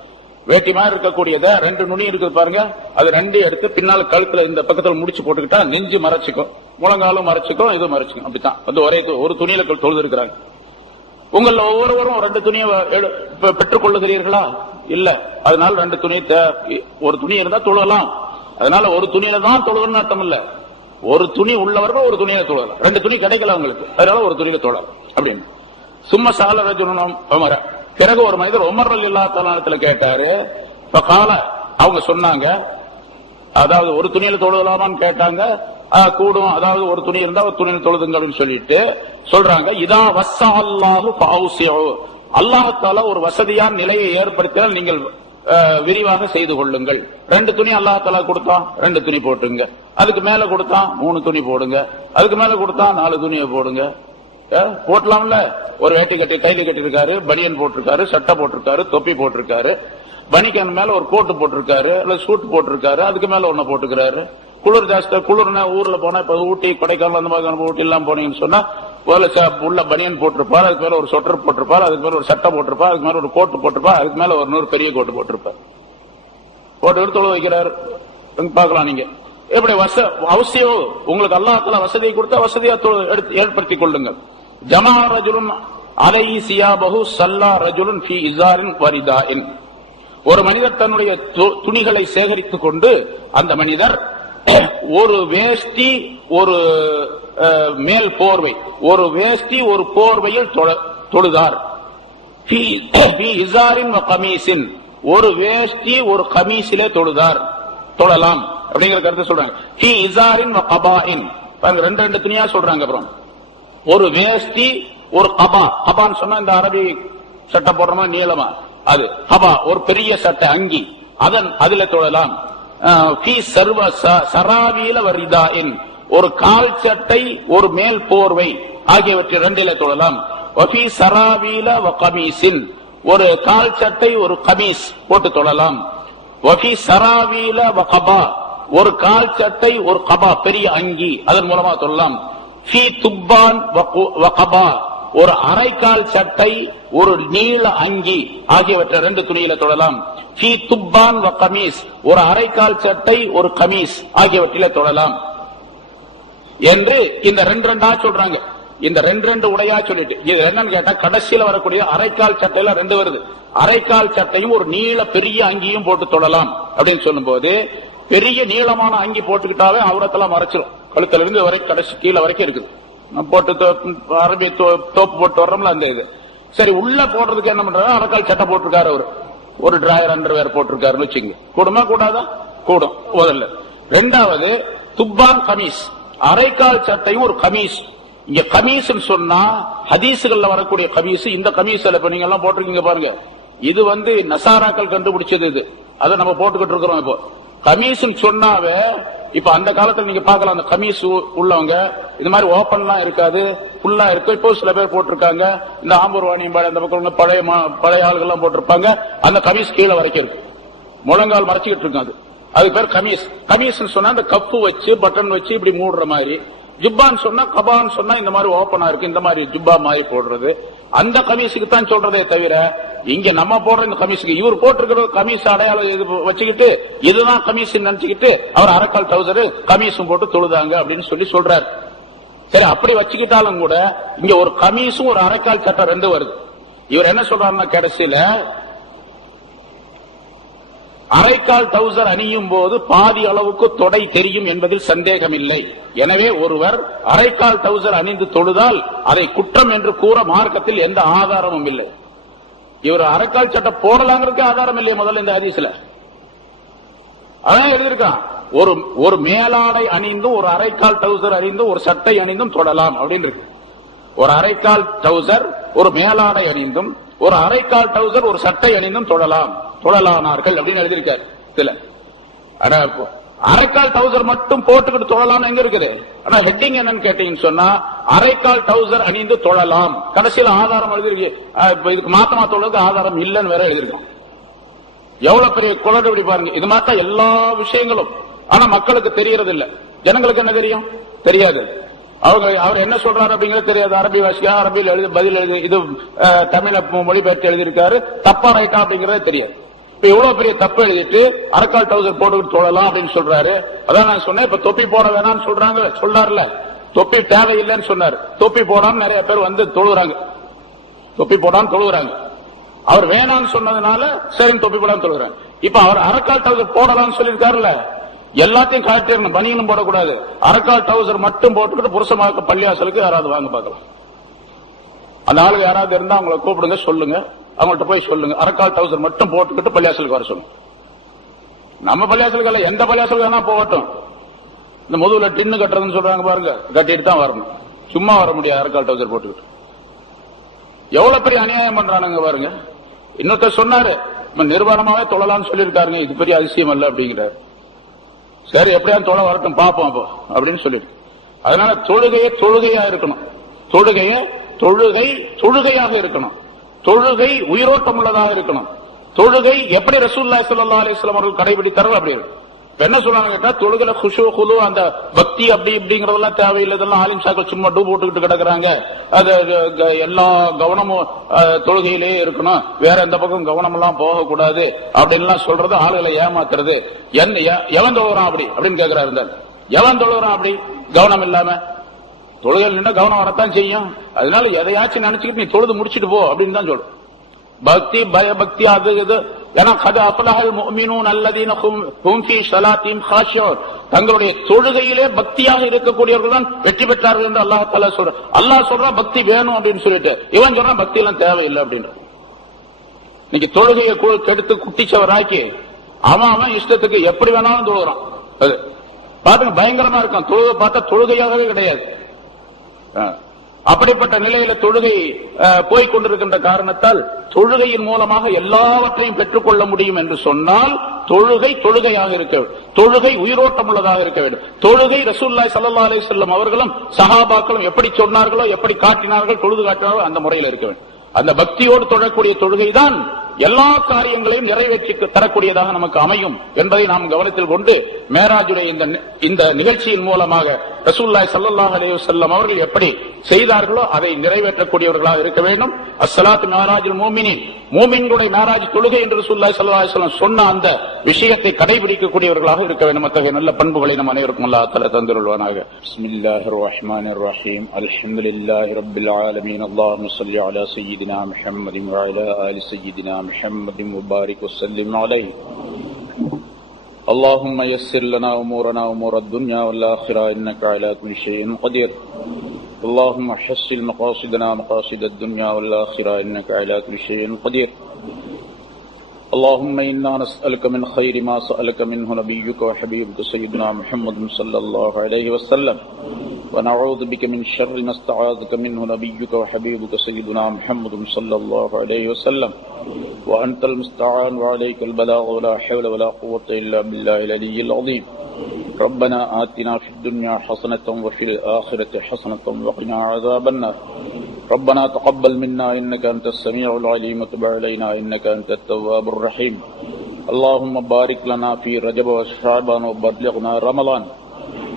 வேட்டி மாதிரி இருக்கக்கூடியத 2 நுனி இருக்குது பாருங்க, அது 2 எடுத்து பின்னால கழுத்துல இந்த பக்கத்துல முடிச்சு போட்டுக்கிட்டா நெஞ்சு மறைச்சிக்கும், முழங்காலும் மறைச்சிக்கும், இது மறைச்சிக்கும். அப்படித்தான் ஒரே ஒரு துணியில தொழுது இருக்கிறாங்க. உங்கள ஒவ்வொருவரும் 2 துணியை பெற்றுக் கொள்ளுகிறீர்களா? இல்ல, அதனால 2 துணி, ஒரு துணி இருந்தா தொழலாம், அதனால ஒரு துணியில தான் தொழுகணும்னு அர்த்தம் இல்ல. ஒரு துணி உள்ளவர்கள் ஒரு துணியில தொழலாம், 2 துணி கிடைக்கல அவங்களுக்கு, அதனால ஒரு துணியில தொழலாம் அப்படின்னு. சும்மா சால ரஜுலுன் உமர, பிறகு ஒரு மனிதர் உமர் ரலியல்லாஹு தஆலா கேட்டாரு. கால அவங்க சொன்னாங்க, அதாவது ஒரு துணியில தொழுகலாமான்னு கேட்டாங்க. கூடும், அதாவது ஒரு துணி இருந்தா ஒரு துணியில தொழுதுங்க அப்படின்னு சொல்லிட்டு சொல்றாங்க. இதா வஸ்ஸா அல்லாஹு ஃபௌசிஉ, அல்லாஹ் தஆலா ஒரு வசதியான நிலையை ஏற்படுத்தினால் நீங்கள் விரிவாக செய்து கொள்ளுங்கள். 2 துணி அல்லாஹ் தஆலா கொடுத்தான், 2 துணி போட்டுங்க. அதுக்கு மேல கொடுத்தான் 3 துணி போடுங்க. அதுக்கு மேல கொடுத்தான் 4 துணியை போடுங்க. போட்டலாம்ல. ஒரு வேட்டி கட்டி கைலி கட்டி இருக்காரு, பனியன் போட்டிருக்காரு, சட்டை போட்டிருக்காரு, தொப்பி போட்டிருக்காரு, பனிக்கன் மேல ஒரு கோட்டு போட்டிருக்காரு, அல்ல சூட் போட்டிருக்காரு, அதுக்கு மேல ஒண்ணு போட்டுக்கிறாரு. குளிர் ஜாஸ்தி, குளிர்னா ஊர்ல போனா இப்ப ஊட்டி கொடைக்கானல் அந்த மாதிரி ஊட்டி எல்லாம் போனீங்கன்னு சொன்னா உள்ள பனியன் போட்டிருப்பாரு, அதுக்கு மேல ஒரு சொட்டர் போட்டிருப்பாரு, அதுக்கு மேல ஒரு சட்டை போட்டிருப்பாரு, அதுக்கு மேல ஒரு கோட்டு போட்டிருப்பாரு, அதுக்கு மேல ஒரு 100 பெரிய கோட்டு போட்டிருப்பாரு. போட்டு தொழு வைக்கிறாரு. பாக்கலாம் நீங்க எப்படி அவசியம் உங்களுக்கு அல்லாஹ் தஆலா வசதியை கொடுத்தா வசதியா ஏற்படுத்திக் கொள்ளுங்கள். ஜமா ரஜுலுன் அலைஹி சியாபஹு ஸல்லா ரஜுலுன் ஃபீ இஸாரின் வரிதாஇன், ஒரு மனிதர் தன்னுடைய துணிகளை சேகரித்துக் கொண்டு அந்த மனிதர் ஒரு வேஷ்டி ஒரு மேல் போர்வை, ஒரு வேஷ்டி ஒரு போர்வையில் தொழுதார். கமீசின், ஒரு வேஷ்டி ஒரு கமீசிலே தொழலாம் அப்படிங்கிற கருத்து சொல்றாங்க. ரெண்டு துணியா சொல்றாங்க. அப்புறம் ஒரு வேஷ்டி ஒரு கபா, கபான்னு சொன்னா இந்த அரபி சட்டை போடுறமா நீளமா, அது கபா ஒரு பெரிய சட்டை அங்கி, அதுல தொழலாம். சராவீல வரிதாயின், ஒரு கால் சட்டை ஒரு மேல் போர்வை ஆகியவற்றை ரெண்டில தொழலாம். சராவீல கமீசின், ஒரு கால் சட்டை ஒரு கமீஸ் போட்டு தொழலாம். சராவீல கபா, ஒரு கால் சட்டை ஒரு கபா பெரிய அங்கி, அதன் மூலமா தொழலாம். துப்பான் கபா, ஒரு அரைக்கால் சட்டை ஒரு நீள அங்கி ஆகியவற்றை ரெண்டு துணியில தொழலாம். துப்பான் கமீஸ், ஒரு அரைக்கால் சட்டை ஒரு கமீஸ் ஆகியவற்றில தொழலாம் என்று இந்த ரெண்டா சொல்றாங்க. இந்த ரெண்டு உடையா சொல்லிட்டு இது என்னன்னு கேட்டா கடைசியில வரக்கூடிய அரைக்கால் சட்டையில ரெண்டு வருது. அரைக்கால் சட்டையும் ஒரு நீள பெரிய அங்கியும் போட்டு தொழலாம் அப்படின்னு சொல்லும் போது, பெரிய நீளமான அங்கி போட்டுக்கிட்டாவே அவுரத்தெல்லாம் மறைச்சிடும். கழுத்துல இருந்து வரை கடைசி கீழே வரைக்கும் இருக்குது. போட்டு அரபி தோப்பு போட்டு வர்றோம்ல அந்த இது. சரி, உள்ள போடுறதுக்கு என்ன பண்றாரு, அரைக்கால் சட்டை போட்டிருக்காரு அவரு, ஒரு டிராயர் அண்டர்வேர் போட்டிருக்காருன்னு வச்சுங்க. கூடுமா கூடாதா? கூடும். முதல்ல. ரெண்டாவது துப்பான் கமீஸ், அரைக்கால் சட்டையும் ஒரு கமீஸ். இங்க கமீஸ் சொன்னா ஹதீசுகள்ல வரக்கூடிய கமீஸ், இந்த கமீஸ் இப்ப நீங்க எல்லாம் போட்டிருக்கீங்க பாருங்க, இது நசாராக்கள் கண்டுபிடிச்சது. இது அதை நம்ம போட்டுக்கிட்டு இருக்கிறோம். இப்போ கமீஸ் சொன்னாவே இப்ப அந்த காலத்துல நீங்க பாக்கலாம், அந்த கமீஸ் உள்ளவங்க இது மாதிரி ஓபன்லாம் இருக்காது, ஃபுல்லா இருக்கும். இப்போ சில பேர் போட்டிருக்காங்க, இந்த ஆம்பூர்வாணி அந்த பக்கம் பழைய ஆளுகள் எல்லாம் போட்டிருப்பாங்க. அந்த கமீஸ் கீழே வரைக்கும் இருக்கு, முழங்கால் மறைச்சிக்கிட்டு இருக்கும். அது பேர் கமீஸ். கமீஸ் சொன்னா அந்த கப்பு வச்சு பட்டன் வச்சு இப்படி மூடுற மாதிரி. ஜுப்பான்னு சொன்னா, கபான்னு சொன்னா இந்த மாதிரி ஓப்பனா இருக்கு, இந்த மாதிரி ஜுப்பா மாதிரி போடுறது. அந்த கமீஸுக்கு தான் சொல்றதே தவிர இங்க நம்ம போடுற இந்த கமீஸுக்கு இவர் போட்டிருக்கிறது கமீஸ் அடையாளம் வச்சுக்கிட்டு இதுதான் கமீஸ் நினைச்சுக்கிட்டு அவர் அரைக்கால் டவுசர் கமீஸும் போட்டு தொழுதாங்க அப்படின்னு சொல்றாரு. சரி, அப்படி வச்சுக்கிட்டாலும் கூட இங்க ஒரு கமீஸும் ஒரு அரைக்கால் சட்டை ரெண்டு வருது. இவர் என்ன சொல்றாருன்னா, கடைசியில அரைக்கால் டவுசர் அணியும் போது பாதி அளவுக்கு தொடை தெரியும் என்பதில் சந்தேகம் இல்லை. எனவே ஒருவர் அரைக்கால் டவுசர் அணிந்து தொழுதால் அதை குற்றம் என்று கூற மார்க்கத்தில் எந்த ஆதாரமும் இல்லை. இவர் அரைக்கால் சட்டை போடலாங்கிறதுக்கு ஆதாரம் இல்லையே முதல்ல இந்த ஹதீஸ்ல. அதான் எழுதியிருக்கான், ஒரு மேலாடை அணிந்தும் ஒரு அரைக்கால் டவுசர் அணிந்தும் ஒரு சட்டை அணிந்தும் தொடலாம் அப்படின்னு இருக்கு. ஒரு அரைக்கால் டவுசர் ஒரு மேலாடை அணிந்தும் ஒரு அரைக்கால் டவுசர் ஒரு சட்டை அணிந்தும் தொழலானார்கள் அப்படின்னு எழுதியிருக்காரு. அரைக்கால் டவுசர் மட்டும் போட்டுக்கிட்டு தொழலாம் எங்க இருக்குது? ஆனா ஹெட்டிங் என்னன்னு கேட்டீங்கன்னு சொன்னா, அரைக்கால் டவுசர் அணிந்து தொழலாம். கடைசியில் ஆதாரம் எழுதிருக்கு, இதுக்கு மாத்தமா தொழுது ஆதாரம் இல்லைன்னு வேற எழுதியிருக்கோம். எவ்வளவு பெரிய குளறுபடி பாருங்க. இது மாதிரி எல்லா விஷயங்களும் ஆனா மக்களுக்கு தெரியறது இல்ல. ஜனங்களுக்கு என்ன தெரியும்? தெரியாது. அவர் என்ன சொல்றாரு அப்படிங்கிறது தெரியாது. அரபி வாசியா, அரபியில் எழுதி பதில் எழுதி, இது தமிழ மொழிபெயர்த்து எழுதியிருக்காரு, தப்பா ரைட்டா அப்படிங்கறதே தெரியாது. இப்ப இவ்வளவு பெரிய தப்பு எழுதிட்டு அரைக்கால் டவுசர் போட்டு தொழலாம் அப்படின்னு சொல்றாரு. அதான் நான் சொன்னேன், இப்ப தொப்பி போட வேணாம்னு சொல்றாருல, தொப்பி தேவையில்லைன்னு சொன்னாரு. தொப்பி போடாம நிறைய பேர் தொழுகிறாங்க, தொப்பி போடாம தொழுகிறாங்க. அவர் வேணான்னு சொன்னதுனால சரி தொப்பி போடாம தொழுகிறாங்க. இப்ப அவர் அரைக்கால் டவுசர் போடலாம்னு சொல்லியிருக்காருல்ல, எல்லாத்தையும் காட்டிடணும், பனியனும் போடக்கூடாது. அரைக்கால் டவுசர் மட்டும் போட்டுக்கிட்டு புருஷமாக பள்ளியாசலுக்கு யாராவது வாங்க பார்க்கலாம். அந்த ஆளு யாராவது இருந்தா அவங்களை கூப்பிடுங்க, சொல்லுங்க, அவங்கள்ட்ட போய் சொல்லுங்க, அரைக்கால் டவுசர் மட்டும் போட்டுக்கிட்டு பள்ளியாசலுக்கு வர சொல்லுங்க. நம்ம பள்ளியாசலுக்கு அல்ல, எந்த பள்ளியாசலுக்கு வேணா போகட்டும். இந்த முதுகுல டின்னு கட்டுறதுன்னு சொல்றாங்க பாருங்க, கட்டிட்டு தான் வரணும், சும்மா வர முடியாது அரைக்கால் டவுசர் போட்டுக்கிட்டு. எவ்வளவு பெரிய அநியாயம் பண்றானுங்க பாருங்க. இன்னொருத்தர் சொன்னாரு, நிர்வாணமாவே தொழலாம்னு சொல்லியிருக்காருங்க, இது பெரிய அதிசயம் அல்ல அப்படிங்கிறாரு. சரி, எப்படியா தொலை வரட்டும் பார்ப்போம் அப்போ அப்படின்னு சொல்லிட்டு. அதனால தொழுகையா இருக்கணும், தொழுகையாக இருக்கணும், தொழுகை உயிரோட்டம் உள்ளதாக இருக்கணும். தொழுகை எப்படி ரசூலுல்லாஹி ஸல்லல்லாஹு அலைஹி வஸல்லம் அவர்கள் கடைபிடித்தார்கள் அப்படி இருக்கு. என்ன சொல்றாங்க கேட்டா, தொழுகையில குஷு குலு அந்த பக்தி அப்படி இப்படிங்கறதெல்லாம் தேவையில்லை. இதெல்லாம் ஆலிம் சாக்கள் சும்மா டூ போட்டுக்கிட்டு கிடக்குறாங்க. அது எல்லா கவனமும் தொழுகையிலேயே இருக்கணும், வேற எந்த பக்கம் கவனம் எல்லாம் போகக்கூடாது அப்படின்லாம் சொல்றது ஆளுகளை ஏமாத்துறது. எவன் தொழுகிறான் அப்படி அப்படின்னு கேட்கிறாரு. எவன் தொழுகிறான் அப்படி கவனம் இல்லாம? தொழுகையில் நின்று கவனம் வரத்தான் செய்யும். அதனால எதையாச்சும் நினைச்சுக்கிட்டு நீ தொழுது முடிச்சுட்டு போ அப்படின்னு தான் சொல்லும். பக்தி பயபக்தி அது இது ஏன்னா கத் அஃப்லஹல் முஃமினூன் அல்லதீன ஹும் ஃபீ ஸலாத்திஹிம் காஷிஊன், தங்களுடைய தொழுகையிலே பக்தியாக இருக்கக்கூடியவர்கள் தான் வெற்றி பெற்றார்கள் என்று அல்லாஹ் தஆலா சொல்றான். அல்லாஹ் சொல்றா பக்தி வேணும் அப்படின்னு சொல்லிட்டு, இவன் சொல்றான் பக்தி எல்லாம் தேவையில்லை அப்படின்னு. இன்னைக்கு தொழுகையை கெடுத்து குட்டிச்சவராக்கி அவன் இஷ்டத்துக்கு எப்படி வேணாலும் தொழுகிறான். பாருங்க, பயங்கரமா இருக்கான். தொழுகை பார்த்தா தொழுகையாகவே கிடையாது. அப்படிப்பட்ட நிலையில தொழுகை போய்கொண்டிருக்கின்ற காரணத்தால் தொழுகையின் மூலமாக எல்லாவற்றையும் பெற்றுக்கொள்ள முடியும் என்று சொன்னால் தொழுகையாக இருக்க வேண்டும். தொழுகை உயிரோட்டம் உள்ளதாக இருக்க வேண்டும். தொழுகை ரசூலுல்லாஹி ஸல்லல்லாஹு அலைஹி வஸல்லம் அவர்களும் சஹாபாக்களும் எப்படி சொன்னார்களோ, எப்படி காட்டினார்கள், தொழுது காட்டினார்களோ அந்த முறையில் இருக்க வேண்டும். அந்த பக்தியோடு தொழக்கூடிய தொழுகைதான் எல்லா காரியங்களையும் நிறைவேற்றி தரக்கூடியதாக நமக்கு அமையும் என்பதை நாம் கவனத்தில் கொண்டு, மேராஜுடைய இந்த நிகழ்ச்சியின் மூலமாக ரசூலுல்லாஹி ஸல்லல்லாஹு அலைஹி வஸல்லம் அவர்கள் எப்படி செய்தார்களோ அதை நிறைவேற்றக்கூடியவர்களாக இருக்க வேண்டும். அஸ்ஸலாத்து மிஅராஜுல் முஃமினீன், மூமின்களுடைய மேராஜ் தொழுகை என்று ரசூலுல்லாஹி ஸல்லல்லாஹு அலைஹி வஸல்லம் சொன்ன அந்த விஷயத்தை கடைபிடிக்கக்கூடியவர்களாக இருக்க வேண்டும். அத்தகைய நல்ல பண்புகளை நம் அனைவருக்கும் அல்லாஹ் தஆலா தந்திருவானாக. பிஸ்மில்லாஹிர் ரஹ்மானிர் ரஹீம். அல்ஹம்துலில்லாஹி ரப்பில் ஆலமீன். அல்லாஹும்ம ஸல்லி அலா சய்யிதினா முஹம்மதின் வ அலா ஆலி சய்யிதினா முஹம்மதின் முபாரிக் வஸல்லிம் அலைஹி. اللهم يسر لنا أمورنا أمور الدنيا والآخرة إنك على كل شيء قدير. اللهم حسن مقاصدنا مقاصد الدنيا والآخرة إنك على كل شيء قدير. اللهم إنا نسألك من خير ما سألك منه نبيك وحبيبك سيدنا محمد صلى الله عليه وسلم، ونعوذ بك من شر ما استعاذك منه نبيك وحبيبك سيدنا محمد صلى الله عليه وسلم، وأنت المستعان وعليك البلاغ ولا حول ولا قوة إلا بالله العلي العظيم. ربنا آتنا في الدنيا حسنة وفي الآخرة حسنة وقنا عذاب النار. ربنا تقبل منا إنك أنت السميع العليم وتب علينا إنك أنت التواب الرحيم. اللهم بارك لنا في رجب وشعبان وبلغنا رمضان.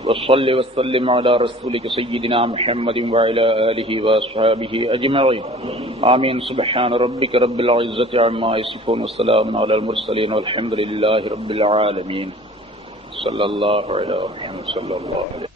وصل وسلم على رسولك سيدنا محمد وعلى آله وأصحابه أجمعين. آمين. سبحان ربك رب العزة عما يصفون وسلام على المرسلين والحمد لله رب العالمين. صلى الله عليه وسلم.